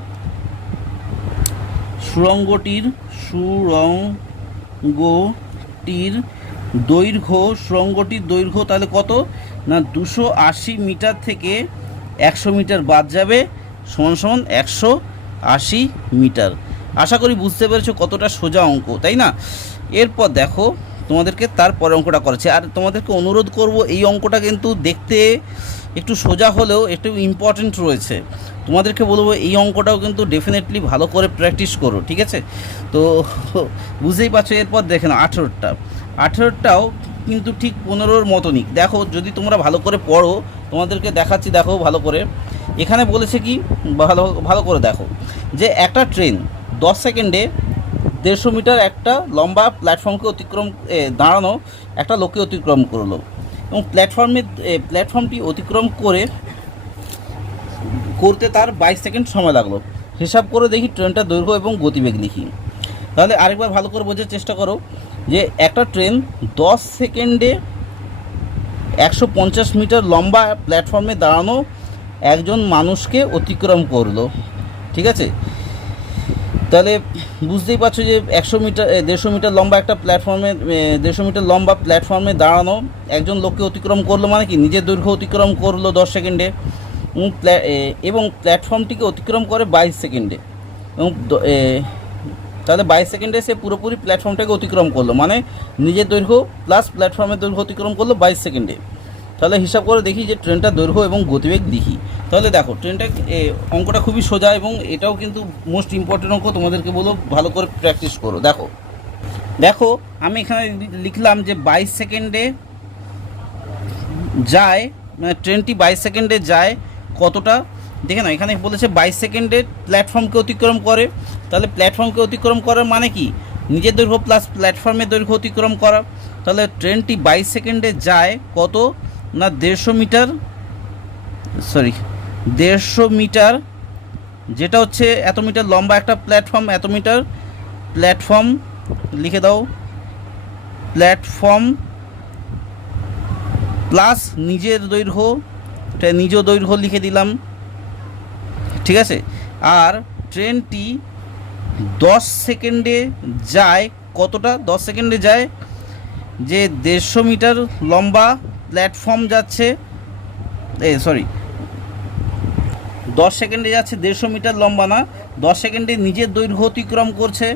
দৈর্ঘ্য তাহলে কত না 280 মিটার থেকে 100 মিটার বাদ যাবে, সমান 180 মিটার। আশা করি বুঝতে পেরেছো কতটা সোজা অঙ্ক, তাই না। এরপর দেখো তোমাদেরকে তারপরে অঙ্কটা করেছে, আর তোমাদেরকে অনুরোধ করব এই অঙ্কটা কিন্তু দেখতে একটু সোজা হলেও একটু ইম্পর্টেন্ট রয়েছে, তোমাদেরকে বলবো এই অঙ্কটাও কিন্তু ডেফিনেটলি ভালো করে প্র্যাকটিস করো। ঠিক আছে, তো বুঝতেই পারছো। এরপর দেখে নাও 18টাও কিন্তু ঠিক 15-র মতনই। দেখো যদি তোমরা ভালো করে পড়ো, তোমাদেরকে দেখাচ্ছি, দেখো ভালো করে এখানে বলেছে কি, ভালো ভালো করে দেখো, যে একটা ট্রেন 10 সেকেন্ডে 150 মিটার একটা লম্বা প্ল্যাটফর্মকে অতিক্রম দাঁড়ানো একটা লোককে অতিক্রম করলো, এবং প্ল্যাটফর্মটি অতিক্রম করতে তার 22 সেকেন্ড সময় লাগলো। হিসাব করে দেখি ট্রেনটার দৈর্ঘ্য এবং গতিবেগ লিখি। তাহলে আরেকবার ভালো করে বোঝার চেষ্টা করো, যে একটা ট্রেন 10 সেকেন্ডে 150 মিটার লম্বা প্ল্যাটফর্মে দাঁড়ানো একজন মানুষকে অতিক্রম করলো, ঠিক আছে। তাহলে বুঝতেই পারছো যে 150 মিটার লম্বা একটা প্ল্যাটফর্মে 150 মিটার লম্বা প্ল্যাটফর্মে দাঁড়ানো একজন লোককে অতিক্রম করলো, মানে কি নিজের দৈর্ঘ্য অতিক্রম করলো 10 সেকেন্ডে, এবং প্ল্যাটফর্মটিকে অতিক্রম করে 22 সেকেন্ডে, এবং তাহলে 22 সেকেন্ডে সে পুরোপুরি প্ল্যাটফর্মটাকে অতিক্রম করলো, মানে নিজের দৈর্ঘ্য প্লাস প্ল্যাটফর্মের দৈর্ঘ্য অতিক্রম করলো 22 সেকেন্ডে। তাহলে হিসাব করে দেখি যে ট্রেনটার দৈর্ঘ্য এবং গতিবেগ লিখি। তাহলে দেখো ট্রেনটা অঙ্কটা খুবই সোজা, এবং এটাও কিন্তু মোস্ট ইম্পর্টেন্ট অঙ্ক, তোমাদেরকে বলো ভালো করে প্র্যাকটিস করো। দেখো আমি এখানে লিখলাম যে 22 সেকেন্ডে যায়, মানে ট্রেনটি 22 সেকেন্ডে যায় কতটা, দেখে না এখানে বলেছে 22 সেকেন্ডে প্ল্যাটফর্মকে অতিক্রম করে। তাহলে প্ল্যাটফর্মকে অতিক্রম করার মানে কি নিজের দৈর্ঘ্য প্লাস প্ল্যাটফর্মের দৈর্ঘ্য অতিক্রম করা। তাহলে ট্রেনটি 22 সেকেন্ডে যায় কত না 150 মিটার, 150 মিটার, যেটা হচ্ছে এত মিটার লম্বা একটা প্ল্যাটফর্ম, এত মিটার প্ল্যাটফর্ম লিখে দাও, প্ল্যাটফর্ম প্লাস নিজের দৈর্ঘ্য, নিজ দৈর্ঘ্য লিখে দিলাম, ঠিক আছে। আর ট্রেনটি 10 সেকেন্ডে যায় কতটা, 10 সেকেন্ডে যায় যে 150 মিটার লম্বা প্ল্যাটফর্ম যাচ্ছে, 10 সেকেন্ডে যাচ্ছে 150 মিটার লম্বা না, 10 সেকেন্ডে নিজের দৈর্ঘ্য অতিক্রম করছে,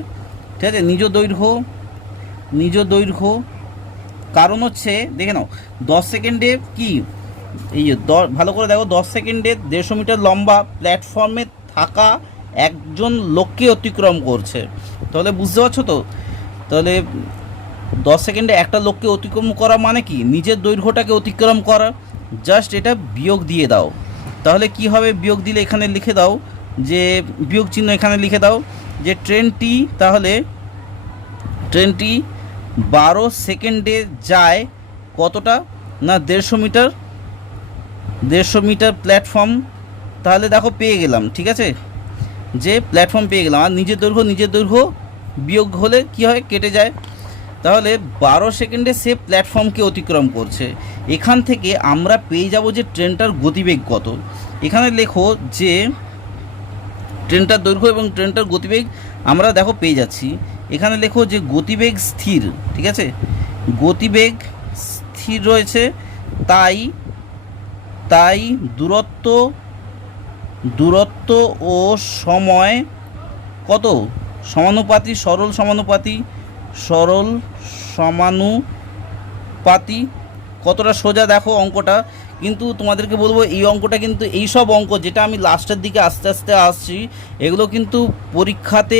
ঠিক আছে, নিজ দৈর্ঘ্য। কারণ হচ্ছে দেখে নাও 10 সেকেন্ডে কি, এই ভালো করে দেখো, 10 সেকেন্ডে 150 মিটার লম্বা প্ল্যাটফর্মে থাকা একজন লোককে অতিক্রম করছে। তাহলে বুঝতে পারছো তো, তাহলে 10 সেকেন্ডে একটা লোককে অতিক্রম করা মানে কি নিজের দৈর্ঘ্যটাকে অতিক্রম করা। জাস্ট এটা বিয়োগ দিয়ে দাও, তাহলে কি হবে, বিয়োগ দিলে এখানে লিখে দাও, যে বিয়োগ চিহ্ন এখানে লিখে দাও, যে ট্রেনটি 12 সেকেন্ডে যায় কতটা না 150 মিটার প্ল্যাটফর্ম। তাহলে দেখো পেয়ে গেলাম, ঠিক আছে, যে প্ল্যাটফর্ম পেয়ে গেলাম, আর নিজের দৈর্ঘ্য বিয়োগ হলে কি হয়, কেটে যায়। তাহলে 12 সেকেন্ডে সে প্ল্যাটফর্মকে অতিক্রম করছে। এখান থেকে আমরা পেয়ে যাব যে ট্রেনটার গতিবেগ কত। এখানে লেখো যে ট্রেনটার দৈর্ঘ্য এবং ট্রেনটার গতিবেগ আমরা দেখো পেয়ে যাচ্ছি। এখানে লেখো যে গতিবেগ স্থির, ঠিক আছে, গতিবেগ স্থির রয়েছে, তাই দূরত্ব ও সময় কত সমানুপাতি, সরল সমানুপাতি। কতটা সোজা দেখো অঙ্কটা। কিন্তু তোমাদেরকে বলবো এই অঙ্কটা কিন্তু, এই সব অঙ্ক যেটা আমি লাস্টের দিকে আস্তে আস্তে আসছি, এগুলো কিন্তু পরীক্ষাতে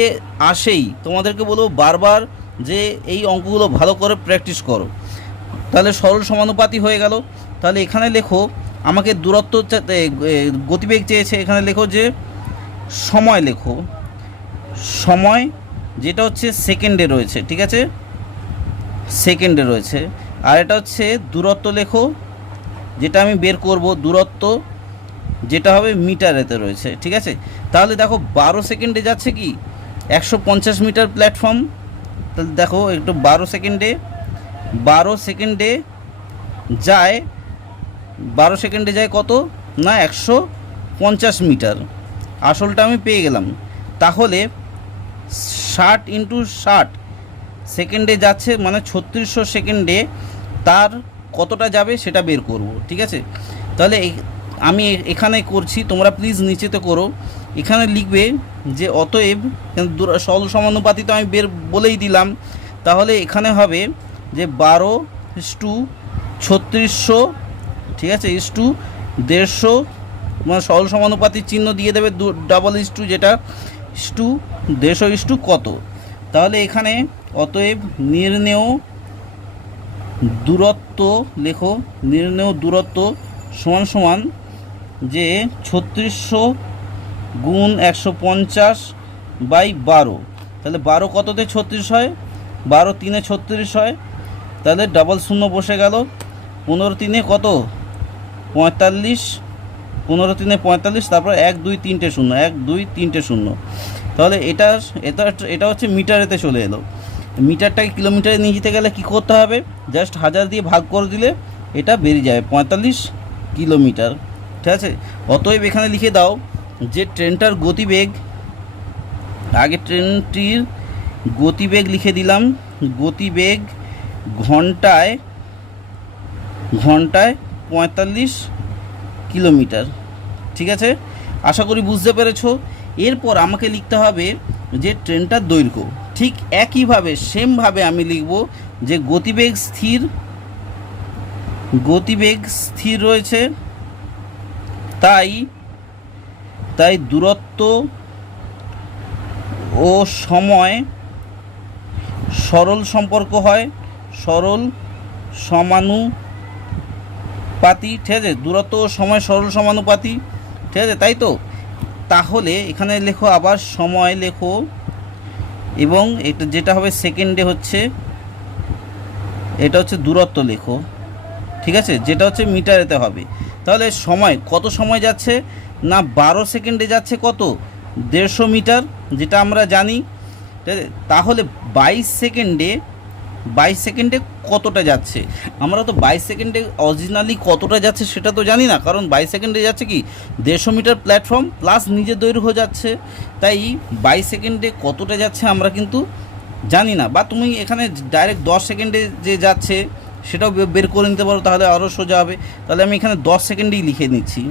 আসেই। তোমাদেরকে বলবো বারবার যে এই অঙ্কগুলো ভালো করে প্র্যাকটিস করো। তাহলে সরল সমানুপাতি হয়ে গেল। তাহলে এখানে লেখো, আমাকে দূরত্ব গতিবেগ চেয়েছে, এখানে লেখো যে সময়, লেখো সময়, যেটা হচ্ছে সেকেন্ডে রয়েছে, ঠিক আছে, সেকেন্ডে রয়েছে। আর এটা হচ্ছে দূরত্ব, লেখো যেটা আমি বের করব, দূরত্ব যেটা হবে মিটারেতে রয়েছে, ঠিক আছে। তাহলে দেখো 12 সেকেন্ডে যাচ্ছে কি 150 মিটার প্ল্যাটফর্ম। তাহলে দেখো একটু 12 সেকেন্ডে যায়, 12 সেকেন্ডে যায় কত না 150 মিটার। আসলটা আমি পেয়ে গেলাম। তাহলে 60 × 60 সেকেন্ডে যাচ্ছে, মানে 3600 সেকেন্ডে তার কতটা যাবে সেটা বের করব, ঠিক আছে। তাহলে আমি এখানে করছি, তোমরা প্লিজ নিচেতে করো। এখানে লিখবে যে অতএব, সরল সমানুপাতি তো আমি বলেই দিলাম। তাহলে এখানে হবে যে 12:3600, ঠিক আছে, /150, মানে সরল সমানুপাতির চিহ্ন দিয়ে দেবে, /2, যেটা /150 কত। তাহলে এখানে অতএব নির্ণেয় দূরত্ব, লেখো নির্ণেয় দূরত্ব সমান যে 3600 গুণ 150/12, তাহলে 12 কততে 36 হয়, 12 3-এ 36 হয়, তাহলে ডাবল শূন্য বসে গেল। 15 3-এ কত 45, 15 3-এ 45, তারপর 1 2 3টে শূন্য, 1 2 3টে শূন্য, তাহলে এটা এটা এটা হচ্ছে মিটারেতে চলে এলো। মিটারটাকে কিলোমিটারে নিয়ে যেতে গেলে কী করতে হবে, জাস্ট 1000 দিয়ে ভাগ করে দিলে এটা বেরিয়ে যাবে 45 কিলোমিটার। ঠিক আছে, অতএব এখানে লিখে দাও যে ট্রেনটার গতিবেগ, আগে ট্রেনটির গতিবেগ লিখে দিলাম, গতিবেগ ঘন্টায় 45 কিলোমিটার। ঠিক আছে, আশা করি বুঝতে পেরেছো। এরপর আমাকে লিখতে হবে যে ট্রেনটার দৈর্ঘ্য, ঠিক একইভাবে সেমভাবে আমি লিখব যে গতিবেগ স্থির রয়েছে, তাই দূরত্ব ও সময় সরল সম্পর্ক হয়, সরল সমানুপাতি। ঠিক আছে, দূরত্ব ও সময় সরল সমানুপাতি। ঠিক আছে, তাই তো। তাহলে এখানে লেখো, আবার সময় লেখো, এবং এটা যেটা হবে সেকেন্ডে হচ্ছে, এটা হচ্ছে দূরত্ব লেখো। ঠিক আছে, যেটা হচ্ছে মিটারেতে হবে। তাহলে সময়, কত সময় যাচ্ছে না 12 সেকেন্ডে যাচ্ছে কত 150 মিটার, যেটা আমরা জানি। তাহলে 22 সেকেন্ডে কতটা যাচ্ছে, আমরা তো 22 সেকেন্ডে অরিজিনালি কতটা যাচ্ছে সেটা তো জানি না, কারণ 22 সেকেন্ডে যাচ্ছে কি 150 মিটার প্ল্যাটফর্ম প্লাস নিজের দৈর্ঘ্য যাচ্ছে, তাই 22 সেকেন্ডে কতটা যাচ্ছে আমরা কিন্তু জানি না। বা তুমি এখানে ডাইরেক্ট 10 সেকেন্ডে যে যাচ্ছে সেটাও বের করে নিতে পারো, তাহলে আরও সোজা হবে। তাহলে আমি এখানে 10 সেকেন্ডেই লিখে নিচ্ছি।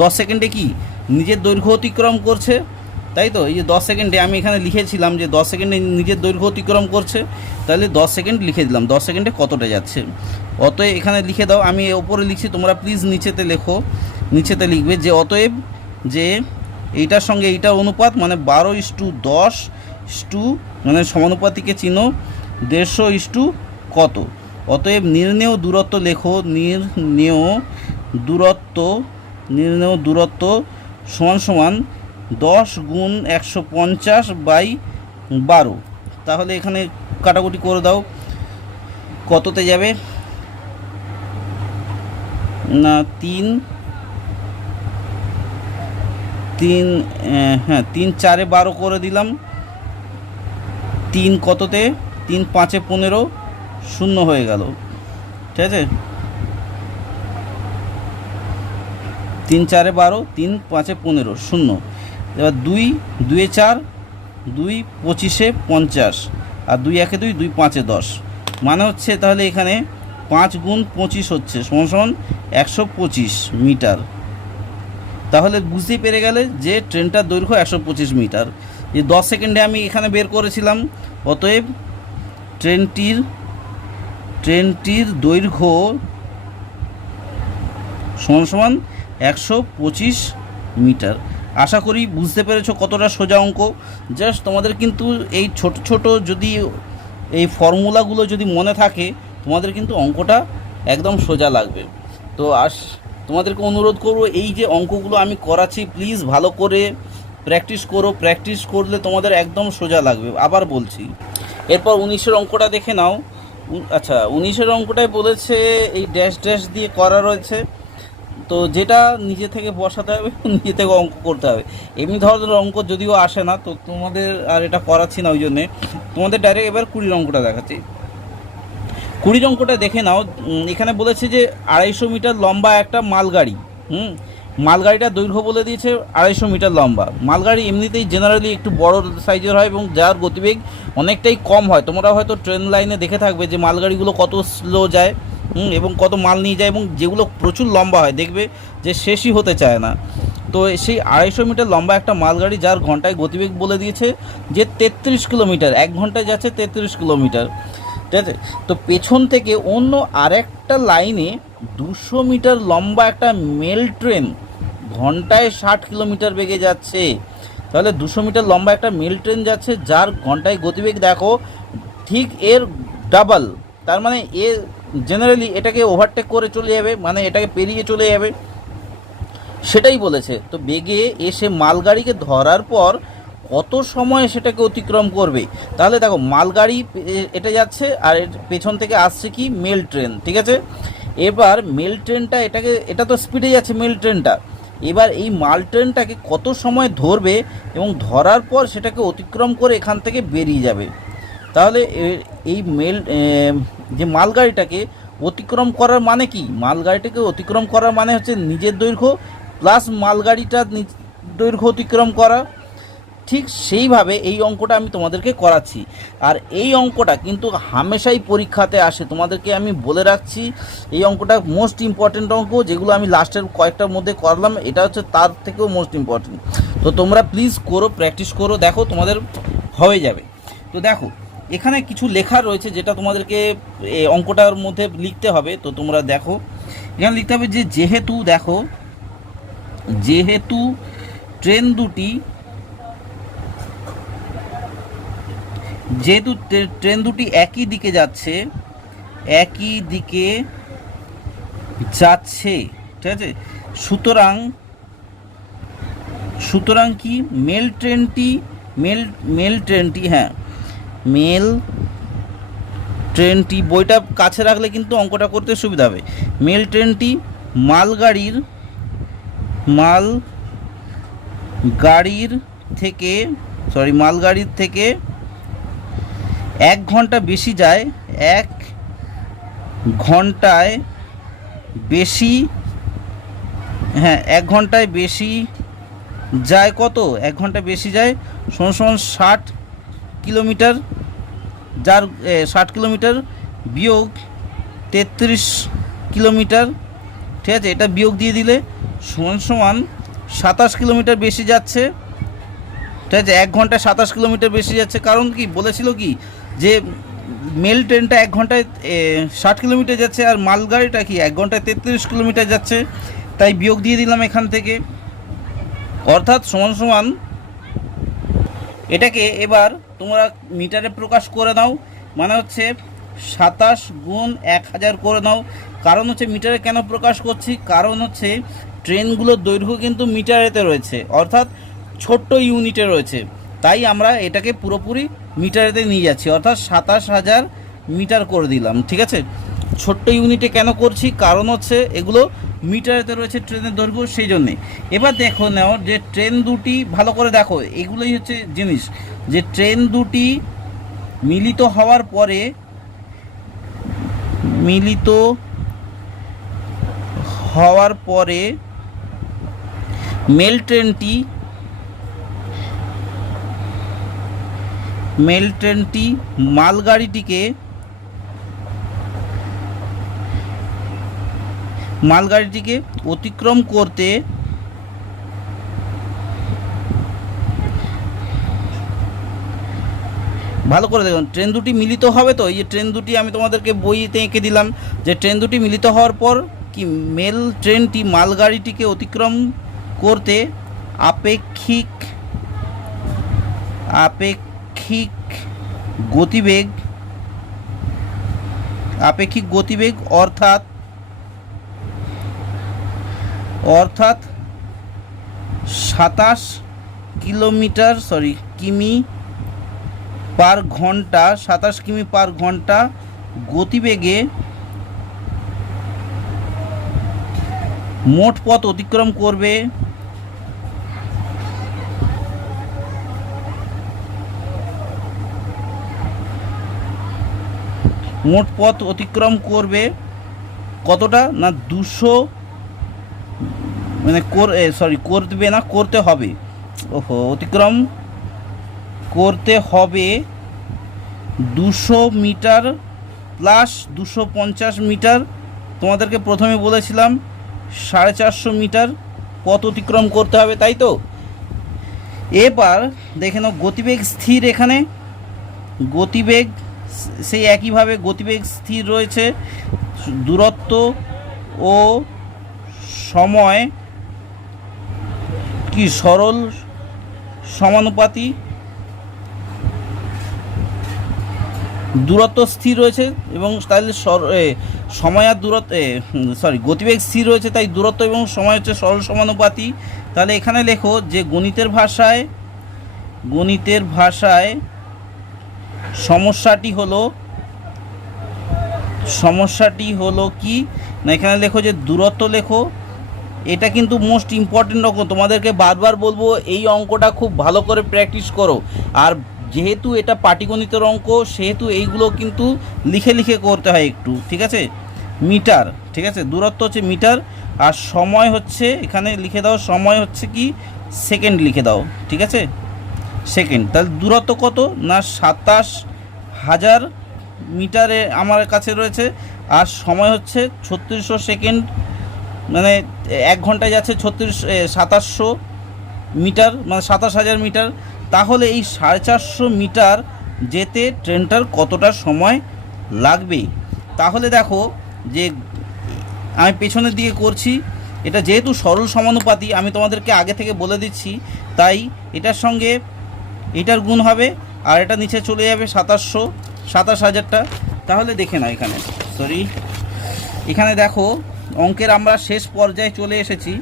10 সেকেন্ডে কি নিজের দৈর্ঘ্য অতিক্রম করছে, তাই তো। এই যে 10 সেকেন্ডে আমি এখানে লিখেছিলাম যে 10 সেকেন্ডে নিজের দৈর্ঘ্য অতিক্রম করছে, তাহলে 10 সেকেন্ড লিখে দিলাম, 10 সেকেন্ডে কতটা যাচ্ছে। অতএব এখানে লিখে দাও, আমি ওপরে লিখছি, তোমরা প্লিজ নিচেতে লেখো, নিচেতে লিখবে যে অতএব যে এইটার সঙ্গে এইটার অনুপাত, মানে 12:10 মানে সমানুপাতিকে চিনো 150 কত। অতএব নির্ণেয় দূরত্ব লেখো, নির্ণেয় দূরত্ব সমান 10 গুণ 150/12। তাহলে এখানে কাটাকুটি করে দাও, কততে যাবে না 3 4-এ 12 করে দিলাম, 3 কততে 3 5-এ 15 শূন্য হয়ে গেল। ঠিক আছে, 3 4-এ 12, 3 5-এ 15 শূন্য। এবার 2 2-এ 4, 2 25-এ 50, আর 2 1-এ 2, 2 5-এ 10, মানে হচ্ছে তাহলে এখানে 5 গুণ 25 হচ্ছে সমান 125 মিটার। তাহলে বুঝতেই পেরে গেলে যে ট্রেনটার দৈর্ঘ্য 125 মিটার। এই 10 সেকেন্ডে আমি এখানে বের করেছিলাম। অতএব ট্রেনটির দৈর্ঘ্য সমান 125 মিটার। আশা করি বুঝতে পেরেছো কতটা সোজা অঙ্ক। জাস্ট তোমাদের কিন্তু এই ছোট ছোট যদি এই ফর্মুলাগুলো যদি মনে থাকে, তোমাদের কিন্তু অঙ্কটা একদম সোজা লাগবে। তো তোমাদেরকে অনুরোধ করব, এই যে অঙ্কগুলো আমি করাচ্ছি প্লিজ ভালো করে প্র্যাকটিস করো, প্র্যাকটিস করলে তোমাদের একদম সোজা লাগবে। আবার বলছি, এরপর 19-এর অঙ্কটা দেখে নাও। আচ্ছা, 19-এর অঙ্কটাই বলেছে এই ড্যাশ ড্যাশ দিয়ে করা রয়েছে, তো যেটা নিজে থেকে বসাতে হবে, নিজে থেকে অঙ্ক করতে হবে। এমনি ধরনের অঙ্ক যদিও আসে না, তো তোমাদের আর এটা করাচ্ছি না, ওই জন্যে তোমাদের ডাইরেক্ট এবার 20-এর অঙ্কটা দেখাচ্ছি। 20-এর অঙ্কটা দেখে নাও। এখানে বলেছে যে 250 মিটার লম্বা একটা মালগাড়ি, মালগাড়িটার দৈর্ঘ্য বলে দিয়েছে 250 মিটার লম্বা। মালগাড়ি এমনিতেই জেনারেলি একটু বড় সাইজের হয় এবং যার গতিবেগ অনেকটাই কম হয়। তোমরা হয়তো ট্রেন লাইনে দেখে থাকবে যে মালগাড়িগুলো কত স্লো যায় এবং কত মাল নিয়ে যায়, এবং যেগুলো প্রচুর লম্বা হয় দেখবে যে শেষই হতে চায় না। তো সেই 250 মিটার লম্বা একটা মালগাড়ি, যার ঘন্টায় গতিবেগ বলে দিয়েছে যে 33 কিলোমিটার, 1 ঘন্টায় যাচ্ছে 33 কিলোমিটার। ঠিক আছে, তো পেছন থেকে অন্য আরেকটা লাইনে 200 মিটার লম্বা একটা মেল ট্রেন ঘন্টায় 60 কিলোমিটার বেগে যাচ্ছে। তাহলে 200 মিটার লম্বা একটা মেল ট্রেন যাচ্ছে, যার ঘন্টায় গতিবেগ দেখো ঠিক এর ডাবল। তার মানে জেনারেলি এটাকে ওভারটেক করে চলে যাবে, মানে এটাকে পেরিয়ে চলে যাবে। সেটাই বলেছে। তো বেগে এসে মালগাড়িকে ধরার পর কত সময় সেটাকে অতিক্রম করবে। তাহলে দেখো মালগাড়ি এটা যাচ্ছে আর এর পেছন থেকে আসছে কি মেল ট্রেন, ঠিক আছে। এবার মেল ট্রেনটা এটা তো স্পিডে যাচ্ছে মেল ট্রেনটা, এবার এই মাল ট্রেনটাকে কত সময় ধরবে এবং ধরার পর সেটাকে অতিক্রম করে এখান থেকে বেরিয়ে যাবে। তাহলে এই যে মালগাড়িটাকে অতিক্রম করার মানে কি, মালগাড়িটাকে অতিক্রম করার মানে হচ্ছে নিজের দৈর্ঘ্য প্লাস মালগাড়িটার দৈর্ঘ্য অতিক্রম করা। ঠিক সেইভাবে এই অঙ্কটা আমি তোমাদেরকে করাচ্ছি। আর এই অঙ্কটা কিন্তু হামেশাই পরীক্ষাতে আসে, তোমাদেরকে আমি বলে রাখছি। এই অঙ্কটা মোস্ট ইম্পর্ট্যান্ট অঙ্ক, যেগুলো আমি লাস্টের কয়েকটার মধ্যে করলাম, এটা হচ্ছে তার থেকেও মোস্ট ইম্পর্ট্যান্ট। তো তোমরা প্লিজ করো, প্র্যাকটিস করো, দেখো তোমাদের হয়ে যাবে। তো দেখো এখানে কিছু লেখা রয়েছে যেটা তোমাদেরকে অঙ্কটার মধ্যে লিখতে হবে। তো তোমরা দেখো এখানে লিখতে হবে যে যেহেতু ট্রেন দুটি একই দিকে যাচ্ছে, ঠিক আছে। সুতরাং কি মেল ট্রেনটি বইটা কাছে রাখলে কিন্তু অঙ্কটা করতে সুবিধা হবে। মেল ট্রেনটি মালগাড়ির থেকে 1 ঘন্টা বেশি যায়, 1 ঘন্টায় বেশি যায় কত, 1 ঘন্টায় বেশি যায় সমান 60 কিলোমিটার, যার 60 কিলোমিটার বিয়োগ 33 কিলোমিটার, ঠিক আছে। এটা বিয়োগ দিয়ে দিলে সমান 27 কিলোমিটার বেশি যাচ্ছে, ঠিক আছে। 1 ঘন্টায় 27 কিলোমিটার বেশি যাচ্ছে, কারণ কি বলেছিল কি যে মেল ট্রেনটা 1 ঘন্টায় 60 কিলোমিটার যাচ্ছে আর মালগাড়িটা কি 1 ঘন্টায় 33 কিলোমিটার যাচ্ছে, তাই বিয়োগ দিয়ে দিলাম এখান থেকে। অর্থাৎ সমান এটাকে এবার তোমরা মিটারে প্রকাশ করে দাও, মানে হচ্ছে 27 গুণ 1000 করে নাও। কারণ হচ্ছে মিটারে কেন প্রকাশ করছি, কারণ হচ্ছে ট্রেনগুলোর দৈর্ঘ্য কিন্তু মিটারেতে রয়েছে, অর্থাৎ ছোট্ট ইউনিটে রয়েছে, তাই আমরা এটাকে পুরোপুরি মিটারেতে নিয়ে যাচ্ছি, অর্থাৎ 27,000 মিটার করে দিলাম, ঠিক আছে। ছোট্ট ইউনিটে কেন করছি, কারণ হচ্ছে এগুলো মিটারেতে রয়েছে ট্রেনের দৈর্ঘ্য, সেই জন্যে। এবার দেখো নাও যে ট্রেন দুটি ভালো করে দেখো, এগুলোই হচ্ছে জিনিস, যে ট্রেন দুটি মিলিত হওয়ার পরে মেল ট্রেনটি মালগাড়িটিকে অতিক্রম করতে ভালো করে দেখুন, ট্রেন দুটি মিলিত হবে। তো এই যে ট্রেন দুটি আমি তোমাদেরকে বইতে এঁকে দিলাম, যে ট্রেন দুটি মিলিত হওয়ার পর কি মেল ট্রেনটি মালগাড়িটিকে অতিক্রম করতে আপেক্ষিক গতিবেগ অর্থাৎ 27 কিমি পার ঘন্টা গতিবেগে মোট পথ অতিক্রম করবে। কতটা না 200, মানে করতে হবে, অতিক্রম করতে হবে 200 মিটার প্লাস 250 মিটার। তোমাদেরকে প্রথমে বলেছিলাম 450 মিটার পথ অতিক্রম করতে হবে, তাই তো। এবার দেখে নাও গতিবেগ স্থির, এখানে গতিবেগ সেই একইভাবে গতিবেগ স্থির রয়েছে, দূরত্ব ও সময় কি সরল সমানুপাতি। দূরত্ব স্থির রয়েছে এবং তাহলে সময় আর দূরত্ব গতিবেগ c রয়েছে, তাই দূরত্ব এবং সময় হচ্ছে সরল সমানুপাতি। তাহলে এখানে লেখো যে গণিতের ভাষায় সমস্যাটি হলো কি না, এখানে লেখো যে দূরত্ব লেখো। এটা কিন্তু মোস্ট ইম্পর্টেন্ট অঙ্ক, তোমাদেরকে বারবার বলবো এই অঙ্কটা খুব ভালো করে প্র্যাকটিস করো। আর যেহেতু এটা পাটিগণিতের অঙ্ক, সেহেতু এইগুলো কিন্তু লিখে করতে হয় একটু, ঠিক আছে। মিটার, ঠিক আছে, দূরত্ব হচ্ছে মিটার, আর সময় হচ্ছে এখানে লিখে দাও, সময় হচ্ছে কি সেকেন্ড লিখে দাও, ঠিক আছে, সেকেন্ড। তাহলে দূরত্ব কত না 27,000 মিটারে আমার কাছে রয়েছে, আর সময় হচ্ছে 3600 সেকেন্ড, মানে 1 ঘন্টায় যাচ্ছে 2700 মিটার, মানে 27,000 মিটার। তাহলে এই 450 মিটার যেতে ট্রেনটার কতটা সময় লাগবে? তাহলে দেখো যে আমি পেছনের দিকে করছি, এটা যেহেতু সরল সমানুপাতি আমি তোমাদেরকে আগে থেকে বলে দিচ্ছি, তাই এটার সঙ্গে এটার গুণ হবে, আর এটা নিচে চলে যাবে 27,000টা। তাহলে দেখে নাও এখানে দেখো অঙ্কের আমরা শেষ পর্যায়ে চলে এসেছি।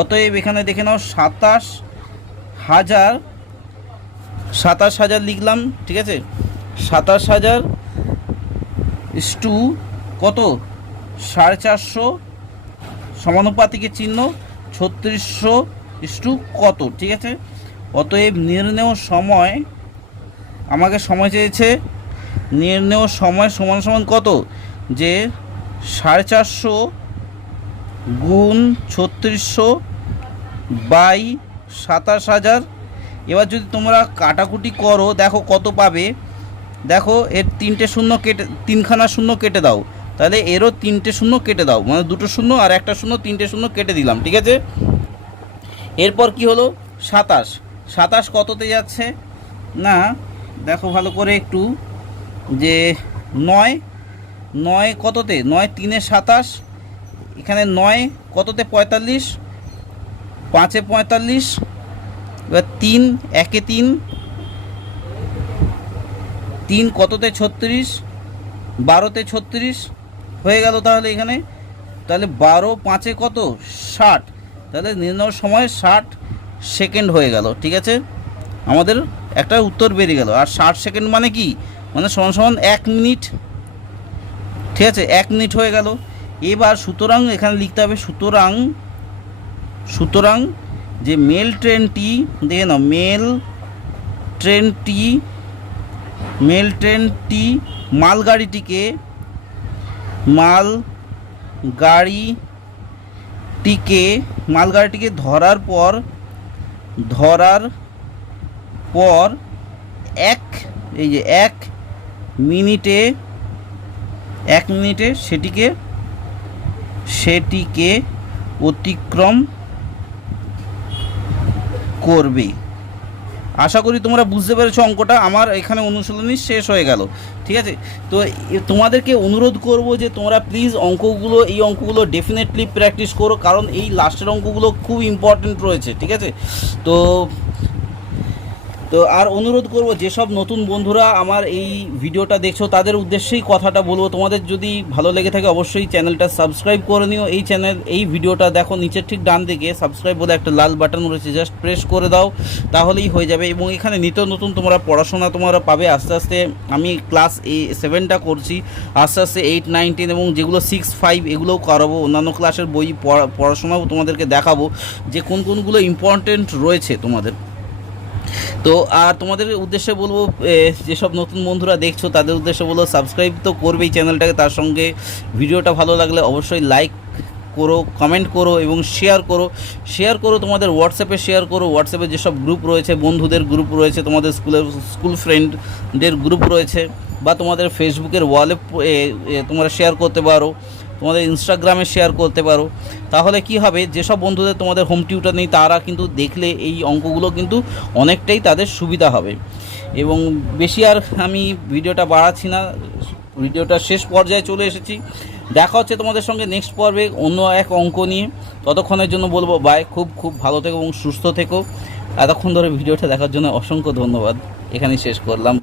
অতএব এখানে দেখে নাও 27,000 লিখলাম, ঠিক আছে। 27,000 ইস্টু কত 450 সমানুপাতিকের চিহ্ন 3600 ইস্টু কত, ঠিক আছে। অতএব নির্ণেয় সময়, আমাকে সময় চেয়েছে, নির্ণেয় সময় সমান কত, যে 450 গুণ 3600 বাই 27,000। এবার যদি তোমরা কাটাকুটি করো দেখো কত পাবে, দেখো এর 3টে শূন্য কেটে, 3খানা শূন্য কেটে দাও, তাহলে এরও 3টে শূন্য কেটে দাও, মানে 2টো শূন্য আর 1টা শূন্য, 3টে শূন্য কেটে দিলাম, ঠিক আছে। এরপর কি হলো 27 কততে যাচ্ছে না, দেখো ভালো করে একটু, যে 9 কততে, 9 3 27, এখানে 9 কততে 45, 5 45, এবার 3 1 3 কততে 36, 12তে 36 হয়ে গেল। তাহলে এখানে তাহলে 12 5 কত 60, তাহলে নির্ণয় সময় 60 সেকেন্ড হয়ে গেল, ঠিক আছে। আমাদের একটা উত্তর বেরিয়ে গেল। আর 60 সেকেন্ড মানে কি, মানে সমান 1 মিনিট, ঠিক আছে, 1 মিনিট হয়ে গেল। এবার সুতরাং এখানে লিখতে হবে সুতরাং যে মেল ট্রেনটি, দেখে নাও, মেল ট্রেনটি মালগাড়িটিকে ধরার পর 1 মিনিটে সেটিকে অতিক্রম করবে। আশা করি তোমরা বুঝতে পেরেছো অঙ্কটা। আমার এখানে অনুশীলনী শেষ হয়ে গেল, ঠিক আছে। তো তোমাদেরকে অনুরোধ করব যে তোমরা প্লিজ এই অঙ্কগুলো ডেফিনেটলি প্র্যাকটিস করো, কারণ এই লাস্টের অঙ্কগুলো খুব ইম্পর্টেন্ট রয়েছে, ঠিক আছে। তো আর অনুরোধ করব যেসব নতুন বন্ধুরা আমার এই ভিডিওটা দেখছো তাদের উদ্দেশ্যেই কথাটা বলবো, তোমাদের যদি ভালো লেগে থাকে অবশ্যই চ্যানেলটা সাবস্ক্রাইব করে নিও। এই ভিডিওটা দেখো, নিচের ঠিক ডান দিকে সাবস্ক্রাইব বলে একটা লাল বাটন রয়েছে, জাস্ট প্রেস করে দাও, তাহলেই হয়ে যাবে। এবং এখানে নিত্য নতুন পড়াশোনা তোমরা পাবে। আস্তে আস্তে আমি ক্লাস 7টা করছি, আস্তে আস্তে 8 9 10 এবং যেগুলো 6 5 এগুলোও করাবো। অন্যান্য ক্লাসের বই পড়াশোনাও তোমাদেরকে দেখাবো যে কোনগুলো ইম্পর্টেন্ট রয়েছে তোমাদের। তো আর তোমাদের উদ্দেশ্যে বলবো, যেসব নতুন বন্ধুরা দেখছো তাদের উদ্দেশ্যে বলবো সাবস্ক্রাইব তো করবেই চ্যানেলটাকে, তার সঙ্গে ভিডিওটা ভালো লাগলে অবশ্যই লাইক করো, কমেন্ট করো এবং শেয়ার করো তোমাদের হোয়াটসঅ্যাপে শেয়ার করো। হোয়াটসঅ্যাপে যেসব গ্রুপ রয়েছে, বন্ধুদের গ্রুপ রয়েছে, তোমাদের স্কুল ফ্রেন্ডদের গ্রুপ রয়েছে, বা তোমাদের ফেসবুকের ওয়ালে তোমরা শেয়ার করতে পারো, তোমাদের ইনস্টাগ্রামে শেয়ার করতে পারো। তাহলে কি হবে, যেসব বন্ধুদের তোমাদের হোম টিউটর নেই তারা কিন্তু দেখলে এই অঙ্কগুলো কিন্তু অনেকটাই তাদের সুবিধা হবে। এবং বেশি আর আমি ভিডিওটা বাড়াচ্ছি না, ভিডিওটা শেষ পর্যায়ে চলে এসেছি। দেখা হচ্ছে তোমাদের সঙ্গে নেক্সট পর্বে অন্য এক অঙ্ক নিয়ে। ততক্ষণের জন্য বলবো বাই, খুব ভালো থেকো এবং সুস্থ থেকো। এতক্ষণ ধরে ভিডিওটা দেখার জন্য অসংখ্য ধন্যবাদ। এখানেই শেষ করলাম।